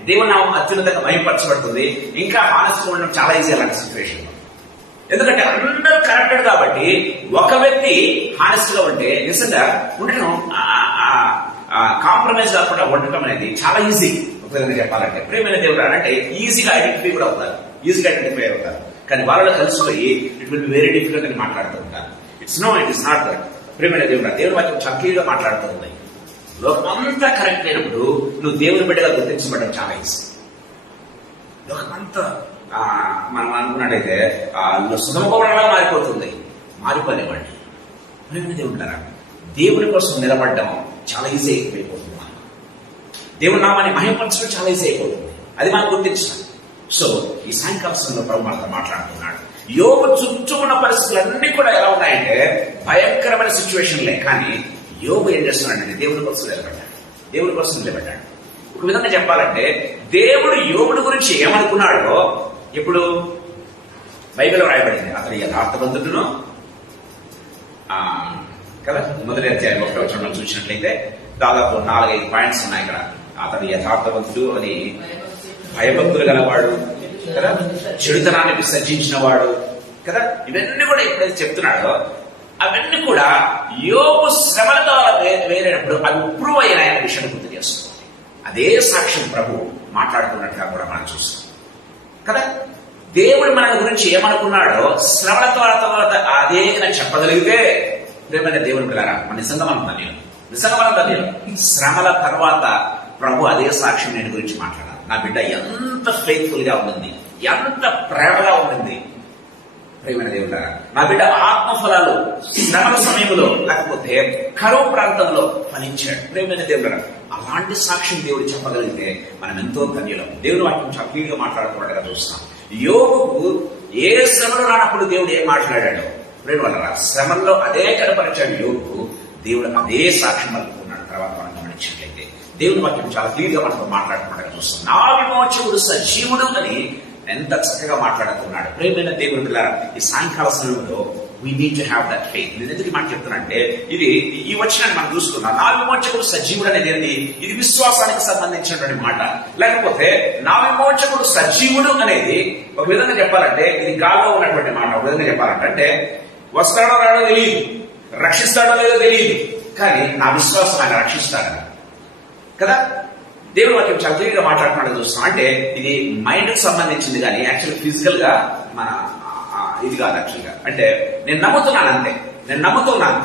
దేవుని నామం అత్యున్నతంగా మహిమపరచబడుతుంది. ఇంకా హానెస్ట్ గా ఉండడం చాలా ఈజీ అలాంటి సిచ్యువేషన్ లో. ఎందుకంటే అందరూ కరెక్టెడ్ కాబట్టి ఒక వ్యక్తి హానెస్ట్ గా ఉంటే నిజంగా ఉండడం కాంప్రమైజ్ కాకుండా ఉండటం అనేది చాలా ఈజీ. ఒక విధంగా చెప్పాలంటే ప్రేమైన దేవుడు అంటే ఈజీగా ఐడెంటిఫై కూడా అవుతారు, ఈజీగా ఐడెంటిఫై అవుతారు. కానీ వాళ్ళలో కలిసిపోయి it will be very difficult అని మాట్లాడుతూ ఉంటారు. It is not that. ప్రేమైన దేవుడు దేవుడి వాక్యం చాలా క్లియర్గా మాట్లాడుతూ ఉంది. లోకమంతా కరెక్ట్ అయినప్పుడు నువ్వు దేవుని బిడ్డగా గుర్తించబడడం చాలా ఈజీ. లోకమంతా మనం అనుకున్నట్టయితే సుగమపడంలా మారిపోతుంది. మారిపోలేవాడిని ప్రేమైన దేవుడు దేవుని కోసం నిలబడడం చాలా ఈజీ అయిపోతుంది. దేవుని నామాన్ని మహిమపరచడం చాలా ఈజీ అయిపోతుంది. అది మనం గుర్తించాలి. సో ఈ సాయంకాల సమయంలో ప్రభు మనతో మాట్లాడుతున్నాడు. యోబు చుట్టూ ఉన్న పరిస్థితులన్నీ కూడా ఎలా ఉన్నాయంటే భయంకరమైన సిచ్యువేషన్లే. కానీ యోబు ఏం చేస్తున్నాడంటే దేవుడి కోసం నిలబడ్డాడు. ఒక విధంగా చెప్పాలంటే దేవుడు యోబుడి గురించి ఏమనుకున్నాడో ఇప్పుడు బైబిల్లో రాయబడింది. అతడు యథార్థవంతుడును కదా, మొదటి అధ్యాయం 1వ వచనంలో చూసినట్లయితే దాదాపు 4-5 పాయింట్స్ ఉన్నాయి ఇక్కడ. అతడు యథార్థవంతుడు అని, భయభక్తులు గలవాడు కదా, చెడుతనాన్ని విసర్జించిన వాడు కదా, ఇవన్నీ కూడా ఎప్పుడైతే చెప్తున్నాడో అవన్నీ కూడా యోబు శ్రమల ద్వారా వేరేటప్పుడు అవి ప్రూవ్ అయిన విషయాన్ని గుర్తు చేసుకోవాలి. అదే సాక్ష్యం ప్రభు మాట్లాడుతున్నట్టుగా కూడా మనం చూస్తాం కదా. దేవుడు మన గురించి ఏమనుకున్నాడో శ్రమల తర్వాత అదే చెప్పగలిగితే ప్రేమైన దేవుని పిల్లరా మన నిజంగా మనం ధన్యులు. శ్రమల తర్వాత ప్రభు అదే సాక్ష్యం నేను గురించి మాట్లాడాలి. నా బిడ్డ ఎంత ఫెయిత్ఫుల్ గా ఉంటుంది, ఎంత ప్రేమగా ఉంటుంది. ప్రేమైన దేవుడా, నా బిడ్డ ఆత్మఫలాలు శ్రమల సమయంలో లేకపోతే కరువు ప్రాంతంలో ఫలించాడు. ప్రేమైన దేవుడా, అలాంటి సాక్ష్యం దేవుడు చెప్పగలిగితే మనం ఎంతో ధన్యులం. దేవుడు వాక్యం చాలా క్లియర్ గా మాట్లాడుతున్నట్టుగా చూస్తాం. యోబుకు ఏ శ్రమలు రానప్పుడు దేవుడు ఏం మాట్లాడాడు? ప్రేమ శ్రమంలో అదే కనపరిచాడు యోబుకు. దేవుడు అదే సాక్ష్యం అనుకున్నాడు. తర్వాత మనం గమనించినట్లయితే దేవుని వాక్యం చాలా క్లియర్ గా మనతో మాట్లాడుతున్నట్టుగా చూస్తాం. నా విమోచకుడు సజీవుడు అని ఎంత చక్కగా మాట్లాడుతున్నాడు. ప్రేమైన దేవుని పిల్లరా, ఈ సాయంకాల సమయంలో we need to have that faith. నేను ఎందుకు మాట చెప్తున్నానంటే ఈ వచనాన్ని మనం చూసుకున్నాం. నా విమోచకుడు సజీవుడు అనేది ఇది విశ్వాసానికి సంబంధించినటువంటి మాట. లేకపోతే నా విమోచకుడు సజీవుడు అనేది ఒక విధంగా చెప్పాలంటే ఇది గాల్లో ఉన్నటువంటి మాట. ఒక విధంగా చెప్పాలంటే వస్తాడో రాడో తెలియదు, రక్షిస్తాడో లేదో తెలియదు, కానీ నా విశ్వాసం ఆయన రక్షిస్తాడని కదా. దేవుడు వాక్యం చాలా క్లియర్ గా మాట్లాడుతున్నాడు చూస్తాం. అంటే ఇది మైండ్ కి సంబంధించింది కానీ యాక్చువల్ ఫిజికల్ గా మన ఇది కాదు. యాక్చువల్ గా అంటే నేను నమ్ముతున్నాను అంతే, నేను నమ్ముతున్నాను.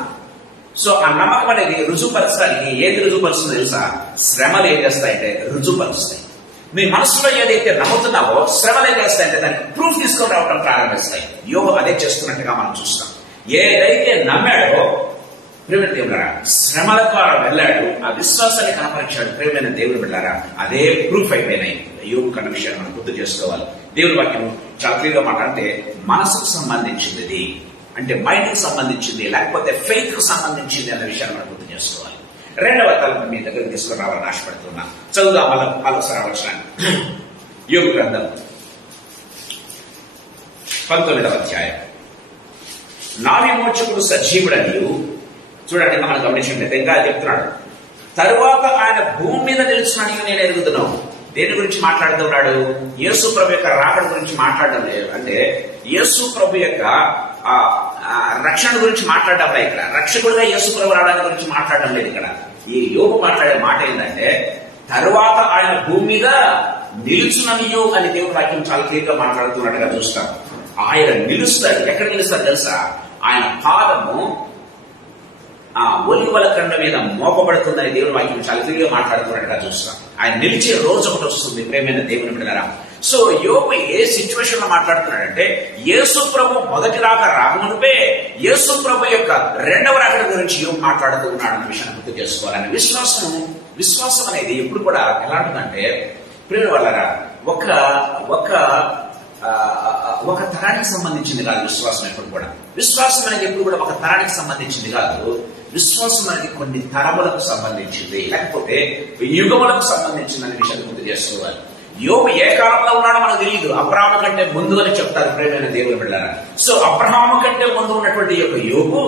సో ఆ నమ్మకం అనేది రుజువుపరచడానికి ఏది రుజువుపరుస్తుందో తెలుసా? శ్రమలు ఏం చేస్తాయంటే రుజువుపరుస్తాయి. మీ మనసులో ఏదైతే నమ్ముతున్నావో శ్రమలు ఏం చేస్తాయంటే దానికి ప్రూఫ్ తీసుకొని రావడం ప్రారంభిస్తాయి. యోబు అదే చేస్తున్నట్టుగా మనం చూస్తాం. ఏదైతే నమ్మాడో ప్రేమైన దేవులారా శ్రమల ద్వారా వెళ్ళాడు, ఆ విశ్వాసాన్ని కనపరిచాడు. ప్రేమైన దేవుడు వెళ్ళారా అదే ప్రూఫ్ అయిపోయినాయి. యోబు కన్న విషయాన్ని మనం గుర్తు చేసుకోవాలి. దేవుడి వాక్యం చాలా క్లియర్ గా మాట్లాడితే మనసుకు సంబంధించింది అంటే మైండ్ కి సంబంధించింది లేకపోతే ఫెయిత్ కు సంబంధించింది అన్న విషయాన్ని మనం గుర్తు చేసుకోవాలి. రెండవ తలం మీ దగ్గర తీసుకుని రావాలని ఆశపడుతున్నా. చదువుదా మళ్ళొకసారి వచ్చినాను. యోబు గ్రంథం 19వ అధ్యాయం. నా విమోచకుడు సజీవుడని చూడండి, మనం గమనించినట్లయితే ఇంకా చెప్తున్నాడు. తరువాత ఆయన భూమి మీద నిలుచున్నాడని నేను ఎరుగుతున్నాను. దేని గురించి మాట్లాడుతున్నాడు? యేసు ప్రభు యొక్క రాకడ గురించి మాట్లాడడం లేదు. అంటే యేసు ప్రభు యొక్క రక్షణ గురించి మాట్లాడడం లేదు ఇక్కడ. రక్షకుడుగా యేసు ప్రభు రావడానికి గురించి మాట్లాడడం లేదు ఇక్కడ. ఈ యోబు మాట్లాడే మాట ఏంటంటే తరువాత ఆయన భూమి మీద నిలుచుననియో అని దేవుని వాక్యం చాలా క్లియర్ గా మాట్లాడుతున్నట్టుగా చూస్తాం. ఆయన నిలుస్తాడు. ఎక్కడ నిలుస్తాడు తెలుసా? ఆయన పాదము ఒలివల కండ మీద మోపబడుతుందని దేవుని వాక్యం చాలా క్లియర్ గా మాట్లాడుతున్నట్టుగా చూస్తాం. ఆయన నిలిచే రోజు ఒకటి వస్తుంది. ప్రేమైన దేవుని బిడ్డలారా, సో యోబు ఏ సిచ్యువేషన్ లో మాట్లాడుతున్నాడంటే యేసు ప్రభు మొదటి రాకమునుపే యేసు ప్రభు యొక్క రెండవ రాకడ గురించి యోబు మాట్లాడుతూ ఉన్నాడు అన్న విషయాన్ని గుర్తు చేసుకోవాలని. విశ్వాసం అనేది ఎప్పుడు కూడా ఎలాంటిదంటే ప్రేమ వాళ్ళరా ఒక తరానికి సంబంధించింది కాదు. విశ్వాసం ఎప్పుడు కూడా విశ్వాసం అనేది ఎప్పుడు కూడా ఒక తరానికి సంబంధించింది కాదు. విశ్వాసం అనేది కొన్ని తరములకు సంబంధించింది లేకపోతే యుగములకు సంబంధించింది అనే విషయాన్ని గుర్తు చేసుకోవాలి. యోబు ఏ కాలంలో ఉన్నాడో మనకు తెలియదు. అబ్రహాము కంటే ముందు అని చెప్తారు ప్రేమైన దేవుని బిడ్డలారా. సో అబ్రహాము కంటే ముందు ఉన్నటువంటి యొక్క యోబు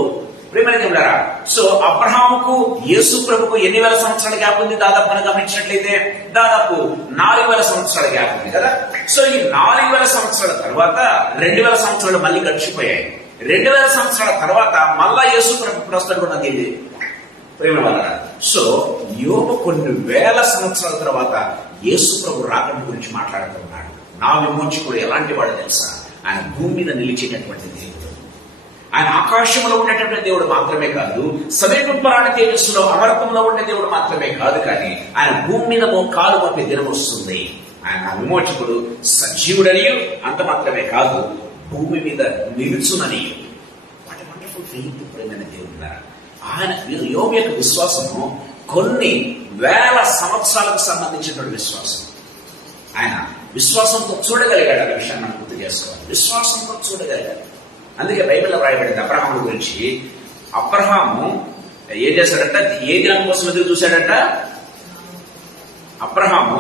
ప్రేమైన దేవులారా, సో అబ్రహాముకు యేసు ప్రభుకు ఎన్ని వేల సంవత్సరాల గ్యాప్ ఉంది? దాదాపు మనం గమనించినట్లయితే దాదాపు 4000 సంవత్సరాల గ్యాప్ ఉంది కదా. సో ఈ 4000 సంవత్సరాల తర్వాత 2000 సంవత్సరాలు మళ్ళీ గడిచిపోయాయి. 2000 సంవత్సరాల తర్వాత మళ్ళా యేసు ప్రభు ప్రస్తుతం కూడా తెలియదు ప్రేమ వల్ల. సో యోబు కొన్ని వేల సంవత్సరాల తర్వాత యేసు ప్రభు రాకడ గురించి మాట్లాడుతున్నాడు. నా విమోచకుడు ఎలాంటి వాడు తెలుసా? ఆయన భూమి మీద నిలిచేటటువంటి దేవుడు. ఆయన ఆకాశంలో ఉండేటటువంటి దేవుడు మాత్రమే కాదు, సమీపరాని తేజస్సులో అమరత్వంలో ఉండే దేవుడు మాత్రమే కాదు, కానీ ఆయన భూమి మీద కాలు పంపే దినం వస్తుంది. ఆయన విమోచకుడు సజీవుడని అంత మాత్రమే కాదు, భూమి మీద నిలుచునని. వాట్ వండర్ఫుల్ ఫెయిత్ ప్రేమైన దేవుడు. ఆయన యోబు యొక్క విశ్వాసము కొన్ని వేల సంవత్సరాలకు సంబంధించినటువంటి విశ్వాసం. ఆయన విశ్వాసంతో చూడగలిగాడు. అనే విషయాన్ని మనం గుర్తు చేసుకోవాలి. విశ్వాసంతో చూడగలిగాడు. అందుకే బైబిల్లో రాయబడింది అబ్రహాము గురించి. అబ్రహాము ఏం చేశాడంట? ఏ దినం కోసం ఎదురు చూశాడంట? అబ్రహాము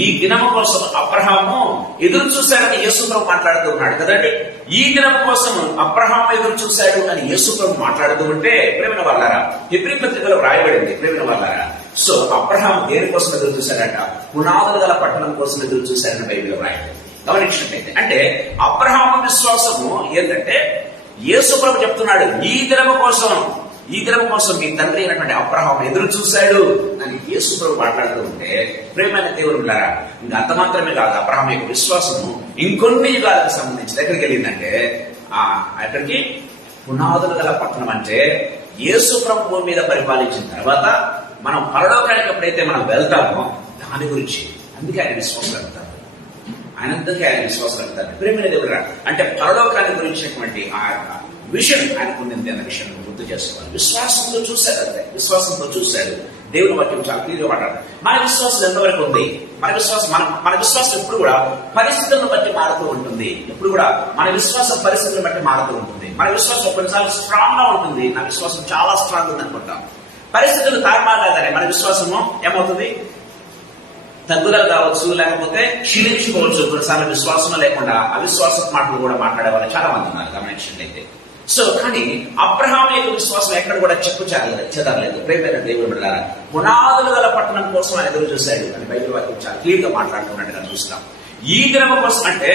ఈ దినం కోసం అబ్రహాము ఎదురు చూశాడని యేసుప్రభు మాట్లాడుతూ ఉన్నాడు కదండి. ఈ దినం కోసం అబ్రహాము ఎదురు చూశాడు అని యేసుప్రభు మాట్లాడుతూ ఉంటే, ప్రేమిన వాళ్ళారా, హెబ్రీ పత్రికలో రాయబడింది. ప్రేమిన వాళ్ళారా, సో అబ్రహాము దేనికోసం ఎదురు చూశాడంట? పునాదులు గల పట్టణం కోసం ఎదురు చూశాడని బైబిల్లో రాయబడింది. గమనించినట్లయితే అంటే అబ్రహాము విశ్వాసము ఏంటంటే, యేసుప్రభు చెప్తున్నాడు ఈ దినం కోసం మీ తండ్రి అయినటువంటి అబ్రహాము ఎదురు చూశాడు అని యేసుప్రభు మాట్లాడుతూ ఉంటే, ప్రేమైన దేవుడు ఉన్నారా, ఇంకా అంత మాత్రమే కాదు, అబ్రహాము యొక్క విశ్వాసము ఇంకొన్ని యుగాలకు సంబంధించి దగ్గరికి వెళ్ళిందంటే అక్కడికి పునాదులు గల పట్టణం. అంటే యేసుప్రభు భూమి మీద పరిపాలించిన తర్వాత మనం పరలోకానికి ఎప్పుడైతే మనం వెళ్తామో దాని గురించి, అందుకే ఆయన విశ్వాసం వెళ్తారు. ఆయన విశ్వాసం వెళ్తారు. ప్రేమైన దేవుడు అంటే పరలోకాన్ని గురించినటువంటి ఆ విషయం ఆయనకు ఉంది అన్న విషయం గుర్తు చేసుకోవాలి. విశ్వాసంతో చూశాడు. అంతే, విశ్వాసంతో చూశాడు. దేవుని వాక్యం చాలా క్లియర్గా మాట్లాడారు. మన విశ్వాసం ఎంతవరకు ఉంది? మన విశ్వాసం ఎప్పుడు కూడా పరిస్థితులను బట్టి మారుతూ ఉంటుంది. ఎప్పుడు కూడా మన విశ్వాసం పరిస్థితులను బట్టి మారుతూ ఉంటుంది. మన విశ్వాసం కొన్నిసార్లు స్ట్రాంగ్ గా ఉంటుంది. నా విశ్వాసం చాలా స్ట్రాంగ్ ఉంది అనుకుంటాం. పరిస్థితులు తారుమారుగానే మన విశ్వాసము ఏమవుతుంది? తగ్గుదల కావచ్చు, లేకపోతే క్షీణించుకోవచ్చు. కొన్నిసార్లు విశ్వాసం లేకుండా అవిశ్వాస మాటలు కూడా మాట్లాడే వాళ్ళు చాలా మంది ఉన్నారు గమనించినట్లయితే. సో కానీ అబ్రహాము యొక్క విశ్వాసం ఎక్కడ కూడా చెదరలేదు. ప్రేమైన దేవుడు బిడ్డలారా, పునాదులు గల పట్టణం కోసం ఆయన ఎదురు చూశాడు అని బైబిల్ వాక్యం చాలా క్లియర్ గా మాట్లాడుతున్నట్టుగా చూస్తాం. ఈ దినం కోసం అంటే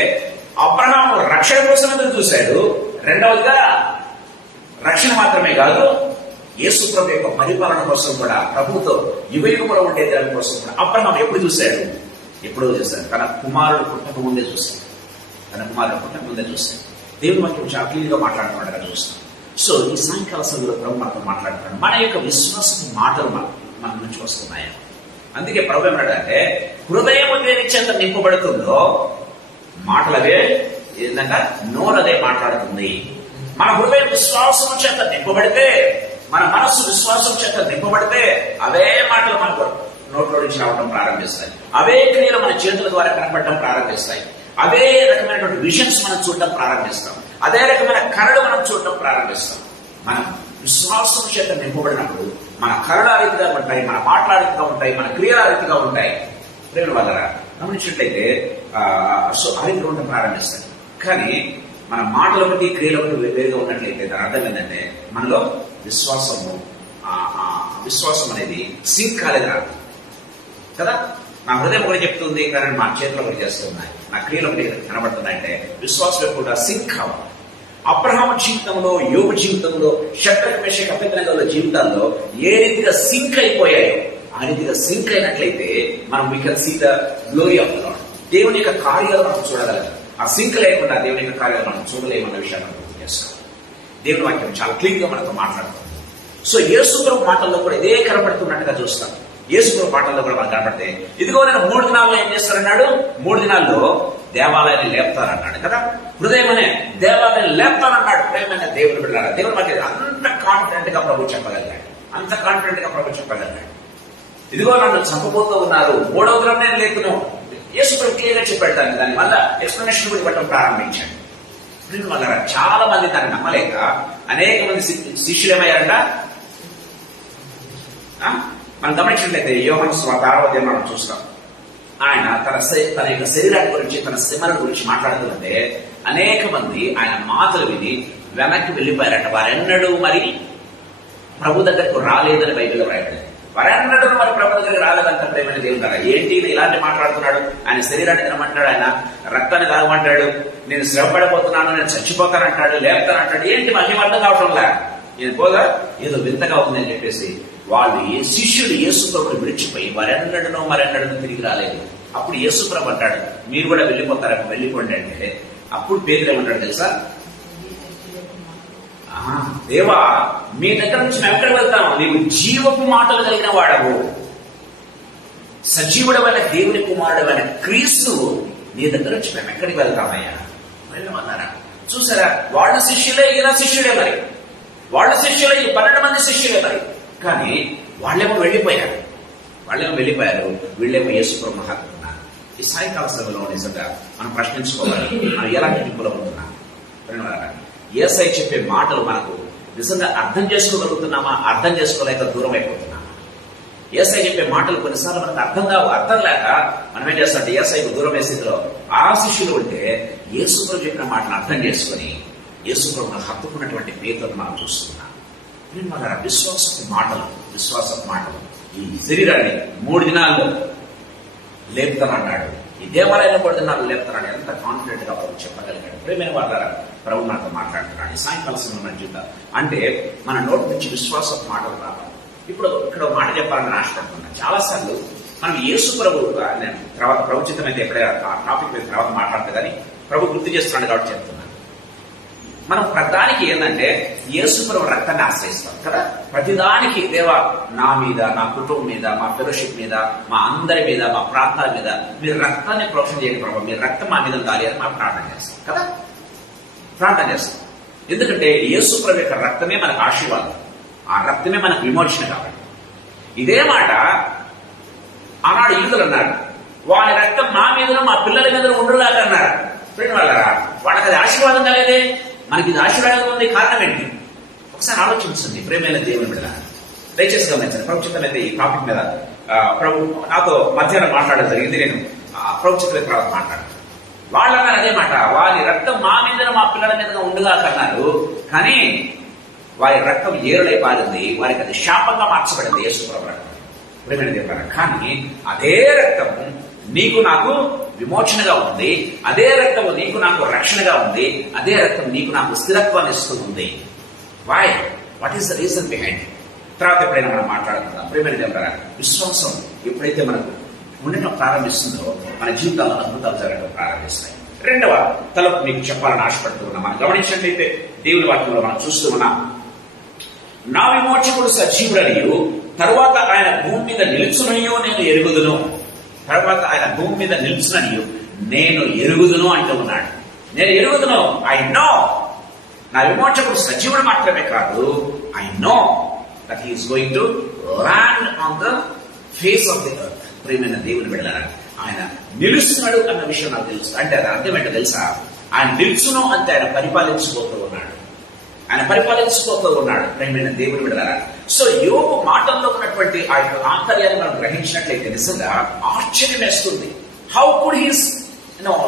అబ్రహాము రక్షణ కోసం ఎదురు చూశాడు. రెండవదిగా రక్షణ మాత్రమే కాదు, యేసు ప్రభు యొక్క పరిపాలన కోసం కూడా, ప్రభుతో యుగయుగంలో ఉండే దాని కోసం కూడా అబ్రహాము ఎప్పుడో చూశాడు. తన కుమారుడు పుట్టక ముందే చూశాడు. దేవుని వాక్యం చాలా క్లియర్గా మాట్లాడుతున్నాడుగా చూస్తాం. సో ఈ సాయంకాల సమయంలో ప్రభు మనతో మాట్లాడుతున్నాడు. మన యొక్క విశ్వాసపు మాటలు మన నుంచి వస్తున్నాయా? అందుకే ప్రభు ఏమన్నాడంటే, హృదయం దేని చేత నింపబడుతుందో మాటలవే ఏంటంటే నోరదే మాట్లాడుతుంది. మన హృదయం విశ్వాసం చేత నింపబడితే, మన మనస్సు విశ్వాసం చేత నింపబడితే అవే మాటలు మనకు నోట్లో నుంచి రావడం ప్రారంభిస్తాయి. అవే క్రియలు మన చేతుల ద్వారా కనపడటం ప్రారంభిస్తాయి. అదే రకమైనటువంటి విజన్స్ మనం చూడటం ప్రారంభిస్తాం. అదే రకమైన కళలు మనం చూడటం ప్రారంభిస్తాం. మనం విశ్వాసం చేత నింపబడినప్పుడు మన కళల రీతిగా ఉంటాయి, మన మాటల రీతిగా ఉంటాయి, మన క్రియల రీతిగా ఉంటాయి. ప్రేమ వల్ల గమనించినట్లయితే సో ఆ రీతిగా ఉండటం ప్రారంభిస్తాయి. కానీ మన మాటల బట్టి క్రియల బట్టి వేరుగా ఉన్నట్లయితే దాని అర్థం ఏంటంటే మనలో విశ్వాసం అనేది సింక్ కాలేదు కదా. నా హృదయం ఒకటి చెప్తుంది కానీ మా చేతులు ఒకటి చేస్తున్నాయి, నా క్రియలు ఒకటి కనబడుతున్నాయంటే విశ్వాసం కూడా సింక్ కావాలి. అబ్రహాము జీవితంలో, యోబు జీవితంలో, షడ్రక్ మేషక్ అబేద్నెగోల జీవితాల్లో ఏ రీతిగా సింక్ అయిపోయాయో ఆ రీతిగా సింక్ అయినట్లయితే మనం we can see the glory of the lord. దేవుని యొక్క కార్యాలు మనం చూడగలం. ఆ సింక్ లేకుండా దేవుని యొక్క కార్యాలు మనం చూడలేమన్న విషయాన్ని గుర్తు చేసుకోవాలి. దేవుని వాక్యం చాలా క్లియర్ గా మనతో మాట్లాడుతుంది. సో యేసు ప్రభు మాటల్లో కూడా ఇదే కనబడుతున్నట్టుగా చూస్తాం. యేసు ప్రభు మాటల్లో కూడా మనం కనబడితే, ఇదిగో నేను 3 దినాల్లో ఏం చేస్తానన్నాడు? 3 దినాల్లో దేవాలయాన్ని లేపుతానన్నాడు కదా. హృదయం అనే దేవాలయాన్ని లేపుతానన్నాడు. ప్రేమైన దేవుని బిడ్డలారా, దేవుని వాక్యం అంత కాన్ఫిడెంట్ గా ప్రభు చెప్పగలిగాడు. ఇదిగో నన్ను చంపబోతూ ఉన్నారు, 3వ దినం నేను లేకును. యేసు ప్రభు క్లియర్ గా చెప్పాడు. దాని వల్ల ఎక్స్ప్లెనేషన్ కూడా ఇవ్వడం ప్రారంభించాడు. వల్ల చాలా మంది దాన్ని నమ్మలేక అనేక మంది శిష్యులు ఏమయ్యారంట. మనం గమనించినట్లయితే యోహాను సువార్త 6వ అధ్యాయం మనం చూస్తాం. ఆయన తన యొక్క శరీరాన్ని గురించి, తన శ్రమల గురించి మాట్లాడుతుంటే అనేక మంది ఆయన మాటలు విని వెనక్కి వెళ్ళిపోయారంట. వారెన్నడూ మరి ప్రభు దగ్గరకు రాలేదని బైబిల్లో రాయబడింది. వారెన్నడూ మరి ప్రభు దగ్గరికి రాలేదంట. ప్రేమైన దేవుడు ఏంటి ఇలాంటి మాట్లాడుతున్నాడు? ఆయన శరీరాన్ని తినమంటాడు, ఆయన రక్తాన్ని తాగమంటాడు, నేను శ్రమ పడిపోతున్నాను, నేను చచ్చిపోతానంటాడు, లేపుతానంటాడు. ఏంటి మళ్ళీ అర్థం కావటంలా? నేను పోగా ఏదో వింతగా ఉందని చెప్పేసి వాళ్ళు శిష్యుడు యేసు ప్రభుని విడిచిపోయి మరెన్నడనో తిరిగి రాలేదు. అప్పుడు యేసు ప్రభు అంటాడు, మీరు కూడా వెళ్ళిపోతారేమో, వెళ్ళిపోండి అంటే అప్పుడు పేతురు ఏమంటాడు తెలుసా? దేవా, మీ దగ్గర నుంచి మేము ఎక్కడికి వెళ్తాము? నీవు జీవపు మాటలు కలిగిన వాడవు, సజీవుడమైన దేవుని కుమారుడమైన క్రీస్తు, నీ దగ్గర నుంచి మేము ఎక్కడికి వెళ్తామయ్యా? వెళ్ళమన్నారా? చూసారా, వాళ్ళ శిష్యులే, ఈయన శిష్యుడే, మరి వాళ్ళ శిష్యులే, ఈ 12 మంది శిష్యులే. మరి కానీ వాళ్ళేమో వెళ్ళిపోయారు, వీళ్ళేమో యేసు ప్రభువును హత్తుకున్నారు. ఈ సాయంకాల సమయంలో నిజంగా మనం ప్రశ్నించుకోవాలి, మనం ఎలాంటి నింపులో ఉంటున్నాం? యేసయ్య చెప్పే మాటలు మనకు నిజంగా అర్థం చేసుకోగలుగుతున్నామా, అర్థం చేసుకోలేక దూరం అయిపోతున్నామా? యేసయ్య చెప్పే మాటలు కొన్నిసార్లు మనకు అర్థం లేక మనం ఏం చేస్తామంటే యేసయ్యకు దూరమే స్థితిలో ఆ శిష్యులు ఉంటే యేసు ప్రభు చెప్పిన మాటను అర్థం చేసుకుని యేసు ప్రభువును హత్తుకున్నటువంటి పేతులను మనం చూస్తున్నాం. మన విశ్వాసపు మాటలు ఈ శరీరాన్ని 3 దినాల్లో లేపుతానన్నాడు, ఈ దేవాలయంలో 3 దినాలు లేపుతానని ఎంత కాన్ఫిడెంట్ గా ప్రభు చెప్పగలిగాడు. ప్రేమైన వాళ్ళ ప్రభు నాతో మాట్లాడుతున్నాడు ఈ సాయంకాల సమయంలో జీవితం అంటే మన నోటి నుంచి విశ్వాసపు మాటలు రావాలి. ఇప్పుడు ఇక్కడ ఒక మాట చెప్పాలని ఆశపడుతున్నాను. చాలాసార్లు మనం యేసు ప్రభు తర్వాత ప్రభుత్వం అయితే ఎప్పుడైనా ఆ టాపిక్ మీద తర్వాత మాట్లాడతా కానీ ప్రభు గుర్తు చేస్తున్నాడు కాబట్టి చెప్తున్నాను. మనం ప్రతిదానికి ఏంటంటే యేసు ప్రభు రక్తాన్ని ఆశ్రయిస్తాం కదా. ప్రతిదానికి దేవా నా మీద, నా కుటుంబం మీద, మా ఫెలోషిప్ మీద, మా అందరి మీద, మా ప్రాంతాల మీద మీరు రక్తాన్ని ప్రోక్షణ చేయండి ప్రభు, మీరు రక్తం మా మీద ఉండాలి అని మనం ప్రార్థన చేస్తాం కదా. ప్రార్థన చేస్తాం ఎందుకంటే యేసు ప్రభు యొక్క రక్తమే మనకు ఆశీర్వాదం, ఆ రక్తమే మనకు విమోచన. కాబట్టి ఇదే మాట ఆనాడు యూదులు అన్నాడు, వాళ్ళ రక్తం మా మీద మా పిల్లల మీద ఉండలాగా అన్నారు. వాళ్ళకి అది ఆశీర్వాదం కాలేదే, మనకి ఇది ఆశీర్వాదం ఉంది. కారణం ఏంటి? ఒకసారి ఆలోచించండి ప్రేమైన దేవుని బిడ్డ, దయచేసి గమనించండి. ప్రభుత్వం ఈ టాపిక్ మీద ప్రభు నాతో మధ్యాహ్నం మాట్లాడడం జరిగింది. నేను ప్రభుత్వం తర్వాత మాట్లాడాను. వాళ్ళు అన్నారు అదే మాట, వారి రక్తం మా మీద మా పిల్లల మీద ఉండగా అన్నారు. కానీ వారి రక్తం ఏరులై పారింది, వారికి అది శాపంగా మార్చబడింది యేసు ప్రభు రక్తం. ప్రేమైన దేవుడు, కానీ అదే రక్తం నీకు నాకు విమోచనగా ఉంది, అదే రక్తము నీకు నాకు రక్షణగా ఉంది, అదే రక్తం నీకు నాకు స్థిరత్వాన్ని ఇస్తూ ఉంది. Why? What is the reason behind? తర్వాత ఎప్పుడైనా మనం మాట్లాడుకుందాం. ప్రేమైన దేవుడు, విశ్వాసం ఎప్పుడైతే మనకు ఉండటం ప్రారంభిస్తుందో మన జీవితాల్లో అద్భుతాలు జరగడం ప్రారంభిస్తాయి. రెండవ తలపు మీకు చెప్పాలని ఆశపడుతూ ఉన్నాం. మనం గమనించినట్లయితే దేవుని వాక్యంలో మనం చూస్తూ ఉన్నాం, నా విమోచకుడు సజీవుడనియు తరువాత ఆయన భూమి మీద నిలుచుననియో నేను ఎరుగుదును. తర్వాత ఆయన భూమి మీద నిలుచుననియు నేను ఎరుగుదును అంటూ ఉన్నాడు. నేను ఎరుగుదును, ఐ నో. నా విమోచకుడు సజీవుడు మాత్రమే కాదు, I know that he is going to land on the face of the earth. ప్రేమైన దేవుని బిడ్డలారా, ఆయన నిలుస్తున్నాడు అన్న విషయం నాకు తెలుసు. అంటే అది అర్థం ఏంటో తెలుసా? ఆయన నిలుచును అంటే ఆయన పరిపాలించిపోతూ ఉన్నాడు, ప్రేమైన దేవుని బిడ్డలారా. సో యోబు మాటల్లో ఉన్నటువంటి ఆ యొక్క ఆంతర్యాన్ని మనం గ్రహించినట్లయితే నిజంగా ఆశ్చర్యం వేస్తుంది. How could he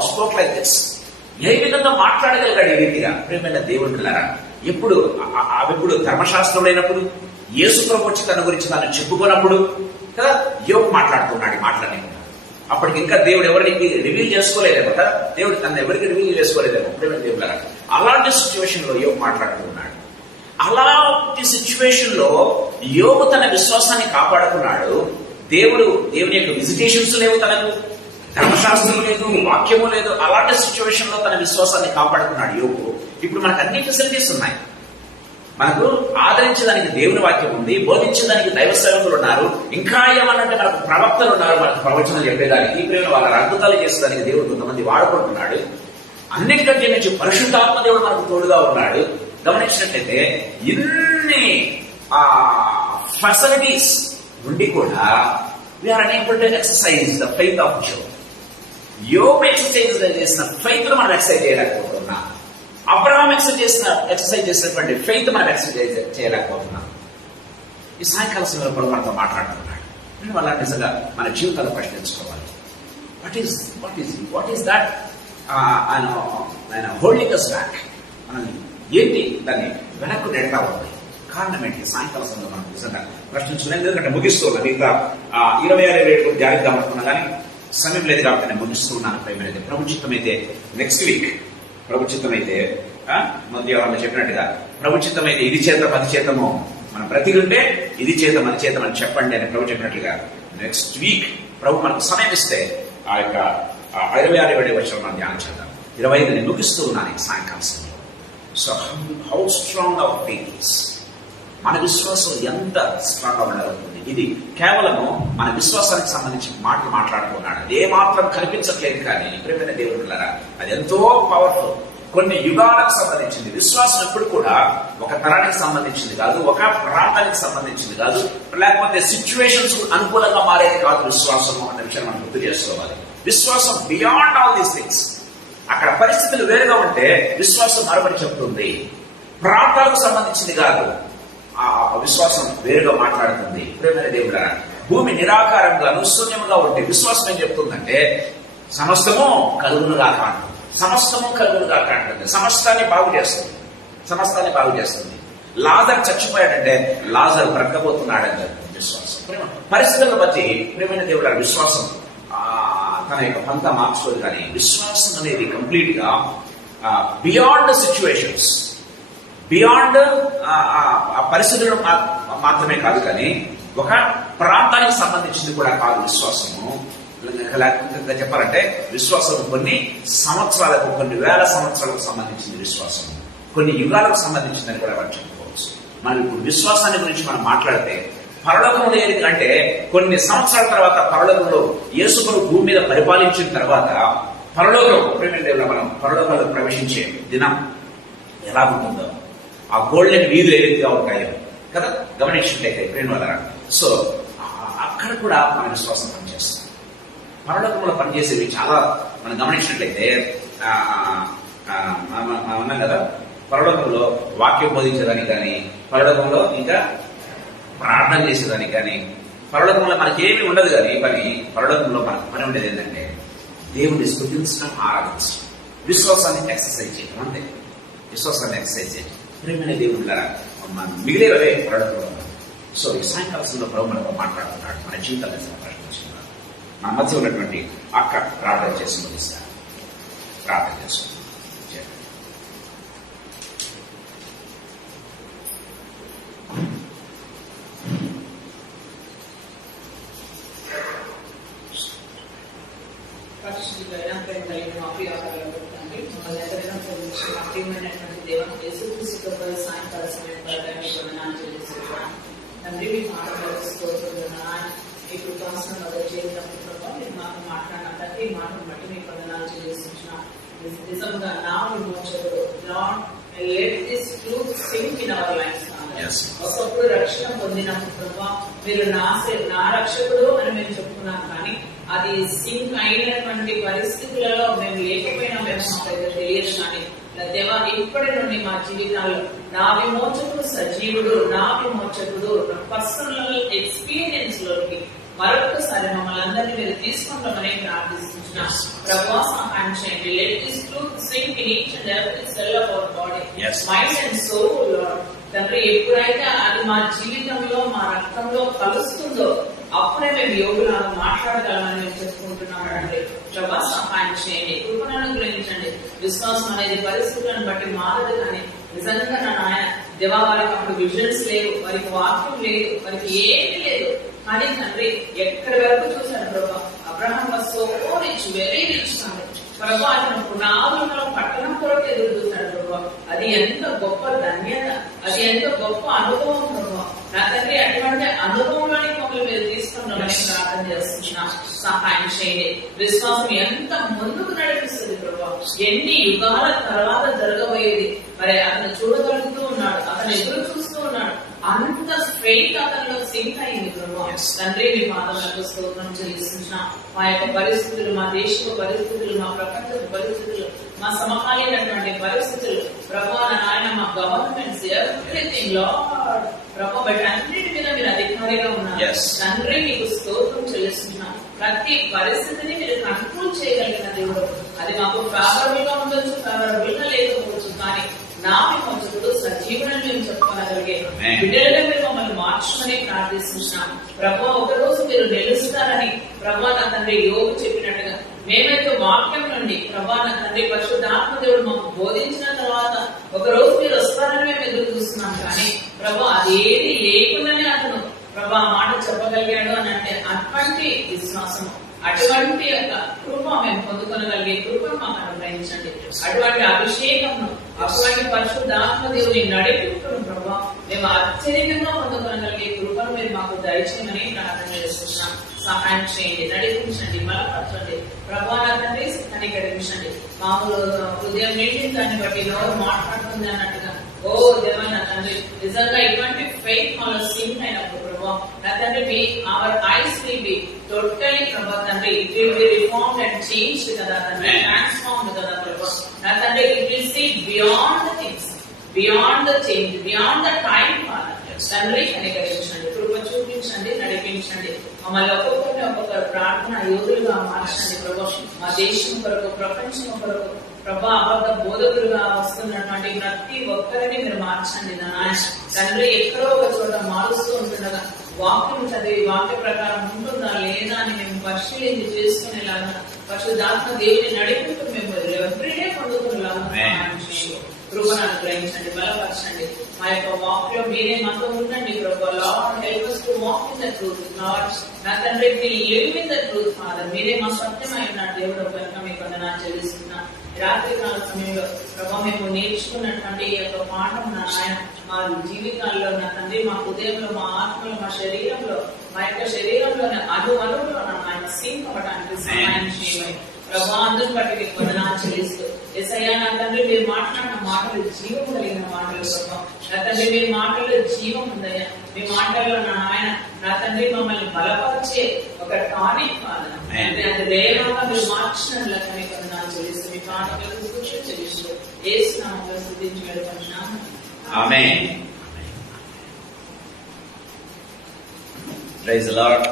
spoke like this? ఏ విధంగా మాట్లాడగలిగాడు ఈ రీతిగా? ప్రేమైన దేవుని బిడ్డలారా, ఎప్పుడు ధర్మశాస్త్రం లేనప్పుడు, యేసు ప్రభు వచ్చి తన గురించి తాను చెప్పుకున్నప్పుడు కదా యోబు మాట్లాడుతున్నాడు. మాట్లాడలేకుండా అప్పటికి ఇంకా దేవుడు ఎవరికి రివీల్ చేసుకోలేదేమో కదా, దేవుడు తను ఎవరికి రివీల్ చేసుకోలేదేమో. ప్రేమైన దేవుడు, అలాంటి సిచ్యువేషన్ లో యోబు మాట్లాడుతున్నాడు. అలాంటి సిచ్యువేషన్ లో యోబు తన విశ్వాసాన్ని కాపాడుకున్నాడు. దేవుని యొక్క విజిటేషన్స్ లేవు, తనకు ధర్మశాస్త్రం లేదు, వాక్యము లేదు. అలాంటి సిచ్యువేషన్ లో తన విశ్వాసాన్ని కాపాడుకున్నాడు యోబు. ఇప్పుడు మనకు అన్ని ఫెసిలిటీస్ ఉన్నాయి, మనకు ఆదరించడానికి దేవుని వాక్యం ఉంది, బోధించడానికి దైవ సేవకులు ఉన్నారు, ఇంకా ఏమన్నంటే మనకు ప్రవక్తలు ఉన్నారు, మనకు ప్రవచనం చెప్పేదానికి, ప్రేమ వాళ్ళ అద్భుతాలు చేసేదానికి దేవుడు కొంతమంది వాడుకుంటున్నాడు. అన్నిటికంటే నుంచి పరిశుద్ధాత్మ దేవుడు మనకు తోడుగా ఉన్నాడు. గమనించినట్లయితే ఇన్ని ఫెసిలిటీస్ ఉండి కూడా we are unable to exercise the faith of Job. యోబు ఎక్సర్సైజ్ చేసిన ఫెయిత్ మనం ఎక్సర్సైజ్ చేయలేకపోతున్నాం. అబ్రహాం ఎక్సర్సైజ్ చేసినటువంటి ఫెయిత్ మనం ఎక్సర్సైజ్ చేయలేకపోతున్నాం. ఈ సాయంకాల సమయంలో కూడా మనతో మాట్లాడుతున్నాడు. వల్ల నిజంగా మన జీవితాలు ప్రశ్నించుకోవాలి. వాట్ ఈస్ దట్ ఆయన హోల్డింగ్ us back? మనం ఏంటి దాన్ని వెనక్కు నెడతా ఉంది? కారణం ఏంటి? సాయంకాల సమయంలో మనం నిజంగా ప్రశ్నించుకున్నాం. ఎందుకంటే ముగిస్తున్నాం, ఇంకా 26 జాగ్రత్తగా అనుకున్నా కానీ సమయం లేదు కాబట్టి నేను ముగిస్తున్నాను. ప్రేమైతే ప్రభుత్వం అయితే నెక్స్ట్ వీక్, ప్రభుత్వం అయితే మధ్య వాళ్ళు చెప్పినట్టుగా ప్రభుత్వం అయితే ఇది చేద్దాం అది చేద్దాము, మనం బ్రతికుంటే ఇది చేద్దాం అది చేద్దాం అని చెప్పండి అని ప్రభు చెప్పినట్లుగా నెక్స్ట్ వీక్ ప్రభు మనకు సమయం ఇస్తే ఆ యొక్క 26 వచ్చిన మనం ధ్యానం చేద్దాం. 25 నేను ముగిస్తూ ఉన్నాను ఈ సాయంకాలం సమయంలో. So how strong our faith is, మన విశ్వాసం ఎంత స్ట్రాంగ్ గా ఉండగలుగుతుంది? ఇది కేవలము మన విశ్వాసానికి సంబంధించి మాట్లాడుతున్నాడు. అది ఏ మాత్రం కనిపించట్లేదు, కానీ ప్రేమైన దేవుడులారా అది ఎంతో పవర్ఫుల్. కొన్ని యుగాలకు సంబంధించింది. విశ్వాసం ఎప్పుడు కూడా ఒక తరానికి సంబంధించింది కాదు, ఒక ప్రాంతానికి సంబంధించింది కాదు, లేకపోతే సిచ్యువేషన్స్ అనుకూలంగా మారేది కాదు విశ్వాసము అనే విషయాన్ని మనం గుర్తు చేసుకోవాలి. విశ్వాసం బియాండ్ ఆల్ దీస్ థింగ్స్. అక్కడ పరిస్థితులు వేరుగా ఉంటే విశ్వాసం మరొకటి చెప్తుంది. ప్రాంతాలకు సంబంధించింది కాదు, ఆ విశ్వాసం వేరుగా మాట్లాడుతుంది. ప్రేమైన దేవుడా, భూమి నిరాకారంగా శూన్యంగా ఉంటే విశ్వాసం ఏం చెప్తుందంటే సమస్తము కలుగునుగా కాంటుంది, సమస్తము కలుగునుగా కాంటుంది, సమస్తాన్ని బాగు చేస్తుంది, సమస్తాన్ని బాగు చేస్తుంది. లాజర్ చచ్చిపోయాడంటే లాజర్ బ్రతకబోతున్నాడని చెప్తుంది విశ్వాసం. పరిస్థితులను బట్టి ప్రేమైన దేవుడా విశ్వాసం తన యొక్క పంత మార్చుకోదు. కానీ విశ్వాసం అనేది కంప్లీట్ గా బియాండ్ సిచ్యువేషన్స్, బియాండ్ పరిస్థితులను మాత్రమే కాదు, కానీ ఒక ప్రాంతానికి సంబంధించింది కూడా కాదు విశ్వాసము. చెప్పాలంటే విశ్వాసం కొన్ని సంవత్సరాలకు, కొన్ని వేల సంవత్సరాలకు సంబంధించింది విశ్వాసము, కొన్ని యుగాలకు సంబంధించిందని కూడా మనం చెప్పుకోవచ్చు. మనం ఇప్పుడు విశ్వాసాన్ని గురించి మనం మాట్లాడితే పరలోకంలో ఏంటంటే కొన్ని సంవత్సరాల తర్వాత పరలోకంలో యేసు ప్రభు భూమి మీద పరిపాలించిన తర్వాత పరలోకం మనం పరలోకంలో ప్రవేశించే దినం ఎలా ఉంటుందో, ఆ గోల్డెన్ వీధులు ఏ రీతిగా ఉంటాయో కదా గమనించినట్లయితే ప్రేమ వల్ల. సో అక్కడ కూడా మన విశ్వాసం పనిచేస్తుంది. పరలోకంలో పనిచేసేవి చాలా మనం గమనించినట్లయితే ఉన్నాం కదా, పరలోకంలో వాక్యం బోధించేదానికి కానీ, పరలోకంలో ఇంకా ప్రార్థన చేసేదానికి కానీ, పరలోకంలో మనకేమీ ఉండదు. కానీ పని పరలోకంలో మనకు పని ఉండేది ఏంటంటే దేవుడిని స్తుతించడం, ఆరాధించడం, విశ్వాసాన్ని ఎక్సర్సైజ్ చేయడం. అంతే, విశ్వాసాన్ని ఎక్సర్సైజ్ చేయడం. ప్రేమైన దేవుళ్ళ మిగిలేవే పరలోకంలో. సో ఈ సాయంకాలంలో ప్రభు మనకు మాట్లాడుతున్నాడు, మన జీవితాన్ని సంపాదించుకున్నాడు. మన మధ్య ఉన్నటువంటి అక్క ప్రార్థన చేసి ముగిస్తారు. ప్రార్థన చేసుకుంటాం. సాయంకాల సమయం తండ్రి మీ మాట్లాడుతున్నాను. మీ కృపాసనం చేసినప్పుడు మీరు మాకు మాట్లాడిన ప్రతి మాటను బట్టి మీ వందనాలు చెల్లిస్తున్నాను. నిజంగా నా విమోచకుడు let this truth sink in our lives. ఒకప్పుడు రక్షణ పొందినప్పుడు ప్రభావ మీరు నా రక్షకుడు అని మేము చెప్పుకున్నాం, కానీ అది సింక్ అయినటువంటి పరిస్థితులలో మేము లేకపోయినా మేము మాకైతే తెలియదు. కానీ దేవా ఇప్పటి నుండి మా జీవితాల్లో నా విమోచకుడు సజీవుడు, నా విమోచకుడు పర్సనల్ ఎక్స్పీరియన్స్ లోకి మరొకసారి మమ్మల్ని అందరినీ మీరు తీసుకుంటామని ప్రార్థిస్తున్నాం. ప్రభువా సహాయం చేయండి. Let this truth sink in each and every cell of our body, mind and soul lord. తండ్రి ఎప్పుడైతే అది మా జీవితంలో మా రక్తంలో కలుస్తుందో అప్పుడే మేము యోగులను మాట్లాడగలమని మేము చెప్పుకుంటున్నామండి. ప్రభా సహాయం చేయండి, కృపణను గ్రహించండి. విశ్వాసం అనేది పరిస్థితులను బట్టి మారదు. కానీ నిజంగా నా నాయన దేవా వారికి అప్పుడు విజన్స్ లేవు, వారికి వాక్యం లేదు, వారికి ఏమీ లేదు. కానీ తండ్రి ఎక్కడి వరకు చూశాను ప్రభా, Abraham was so rich, very rich ప్రభా. అతను పునాదులను పట్టణం కొరకు ఎదురు చూశాడు ప్రభా. అది ఎంత గొప్ప ధన్యత, అది ఎంత గొప్ప అనుభవం ప్రభా. నా తండ్రి అటువంటి అనుభవంలోని మమ్మల్ని మీరు తీసుకున్నామని ప్రార్థన చేస్తున్నా. సహాయం చేయండి. విశ్వాసం ఎంత ముందుకు నడిపిస్తుంది ప్రభా. ఎన్ని యుగాల తర్వాత జరగబోయేది మరి అతను చూడగలుగుతూ ఉన్నాడు, అతను ఎదురు చూస్తూ ఉన్నాడు. అంత స్ట్రెయిట్ అతనిలో సింక్ అయింది ప్రభా. తండ్రి మీ పాదములకు స్తోత్రం చెల్లిస్తున్నా. మా యొక్క పరిస్థితులు, మా దేశ పరిస్థితులు, మా ప్రపంచ పరిస్థితులు, మా సమకాలీనటువంటి పరిస్థితులు ప్రభా, నాయన మా గవర్నమెంట్స్ ఎవ్రీథింగ్ లార్డ్ ప్రభా, బట్ అన్నిటి మీద మీరు అధికారిగా ఉన్నారు. తండ్రి మీకు స్తోత్రం చెల్లిస్తున్నా. ప్రతి పరిస్థితిని మీరు కంట్రోల్ చేయగలిగిన దేవుడు. అది మాకు ఫేవరబుల్ గా ఉండొచ్చు, ఫేవరబుల్ గా లేకపోవచ్చు, కానీ నా విమోచకుడు సజీవుడని మేము చెప్పుకోగలిగే బిడ్డలుగా మీరు మమ్మల్ని మార్చమని ప్రార్థిస్తున్నాం. ప్రభా ఒకరోజు మీరు నిలుస్తారని ప్రభా నా తండ్రి యోగు చెప్పినట్టుగా మేమైతే వాక్యం నుండి ప్రభా నా తండ్రి పరిశుద్ధాత్మ దేవుడు మాకు బోధించిన తర్వాత ఒకరోజు మీరు వస్తారని మేము ఎదురు చూస్తున్నాం. కానీ ప్రభా అది ఏది లేకుండానే అతను ప్రభా మాట చెప్పగలిగాడు అని అంటే అటువంటి విశ్వాసము, అటువంటి యొక్క కృప మేము పొందుకొనగలిగే కృపను మాకు అనుగ్రహించండి. అటువంటి అభిషేకమును, అటువంటి పరిశుద్ధాత్మ దేవుని నడిపింపును ప్రభా మేము అత్యధికంగా పొందుకొనగలిగే కృపను మీరు మాకు దయచేయమని ప్రార్థన చేస్తున్నాం. సహాయం చేయండి, నడిపించండి, బలపరచండి. ప్రభా నా తండ్రి కనికరించండి. మామూలు హృదయం నిండిన దాన్ని బట్టి ఎవరు మాట్లాడుతుంది అన్నట్టుగా ఓ దేవా నా తండ్రి నిజంగా ఇటువంటి ఫెయిత్ మాలో సింక్ అయినప్పుడు ప్రభా నా తండ్రి our eyes will be totally ప్రభా తండ్రి it will be reformed and changed కదా తండ్రి, ట్రాన్స్ఫార్మ్డ్ కదా ప్రభా నా తండ్రి it will see beyond the things, beyond the change, beyond the time తండ్రి కనికరించండి, కృప చూపించండి, నడిపించండి. మమ్మల్ని ఒక్కొక్కరిని ఒక్కొక్కరు ప్రార్థన యోధులుగా మార్చండి ప్రభా. మా దేశం కొరకు, ప్రపంచం కొరకు ప్రభా అబద్ధ బోధకులుగా వస్తున్నటువంటి ప్రతి ఒక్కరిని మీరు మార్చండి నాయన తండ్రి. ఎక్కడో ఒక చోట మారుస్తూ ఉంటుండగా వాక్యం చదివి వాక్య ప్రకారం ఉంటుందా లేదా అని మేము పరిశీలించి చేసుకునేలాగా పరిశుద్ధాత్మ దేవుని నడిపిస్తూ మేము ఎవ్రీడే పొందుకునేలాగా కృపను అనుగ్రహించండి, బలపరచండి. మా యొక్క వాక్ లో మీరే మాతో ఉండండి ప్రభా. Lord help us to walk in the truth. Lord నా తండ్రి we live in the truth father. మీరే మా సత్యమైన దేవుడు కనుక మీకు వందనాలు చెల్లిస్తున్నా. రాత్రి కాల సమయంలో ప్రభా మేము నేర్చుకున్నటువంటి ఈ యొక్క పాఠం నా ఆయన మా జీవితాల్లో నా తండ్రి, మా హృదయంలో, మా ఆత్మలో, మా శరీరంలో, మా యొక్క శరీరంలోని అణువులో నా ఆయన సింక్ అవ్వడానికి సహాయం చేయమని ప్రభా అందరిని బట్టి మీకు వందనాలు చెల్లిస్తూ యేసయ్యా నా తండ్రి మీరు మాట్లాడిన మాటలు జీవం కలిగిన మాటలు ప్రభా. నా తండ్రి మీ మాటల్లో జీవం ఉందయ్యా. మీ మాటల్లో నా ఆయన నా తండ్రి మమ్మల్ని బలపరిచే ఒక టానిక్ కాదు, అది వేరేగా మీరు మార్చినట్లుగా మీకు వందనాలు చెల్లిస్తూ మీ పాటలకు సూచన చెల్లిస్తూ యేసు నామములో స్తుతించి వేడుకుంటున్నాము. ఆమేన్. Praise the lord.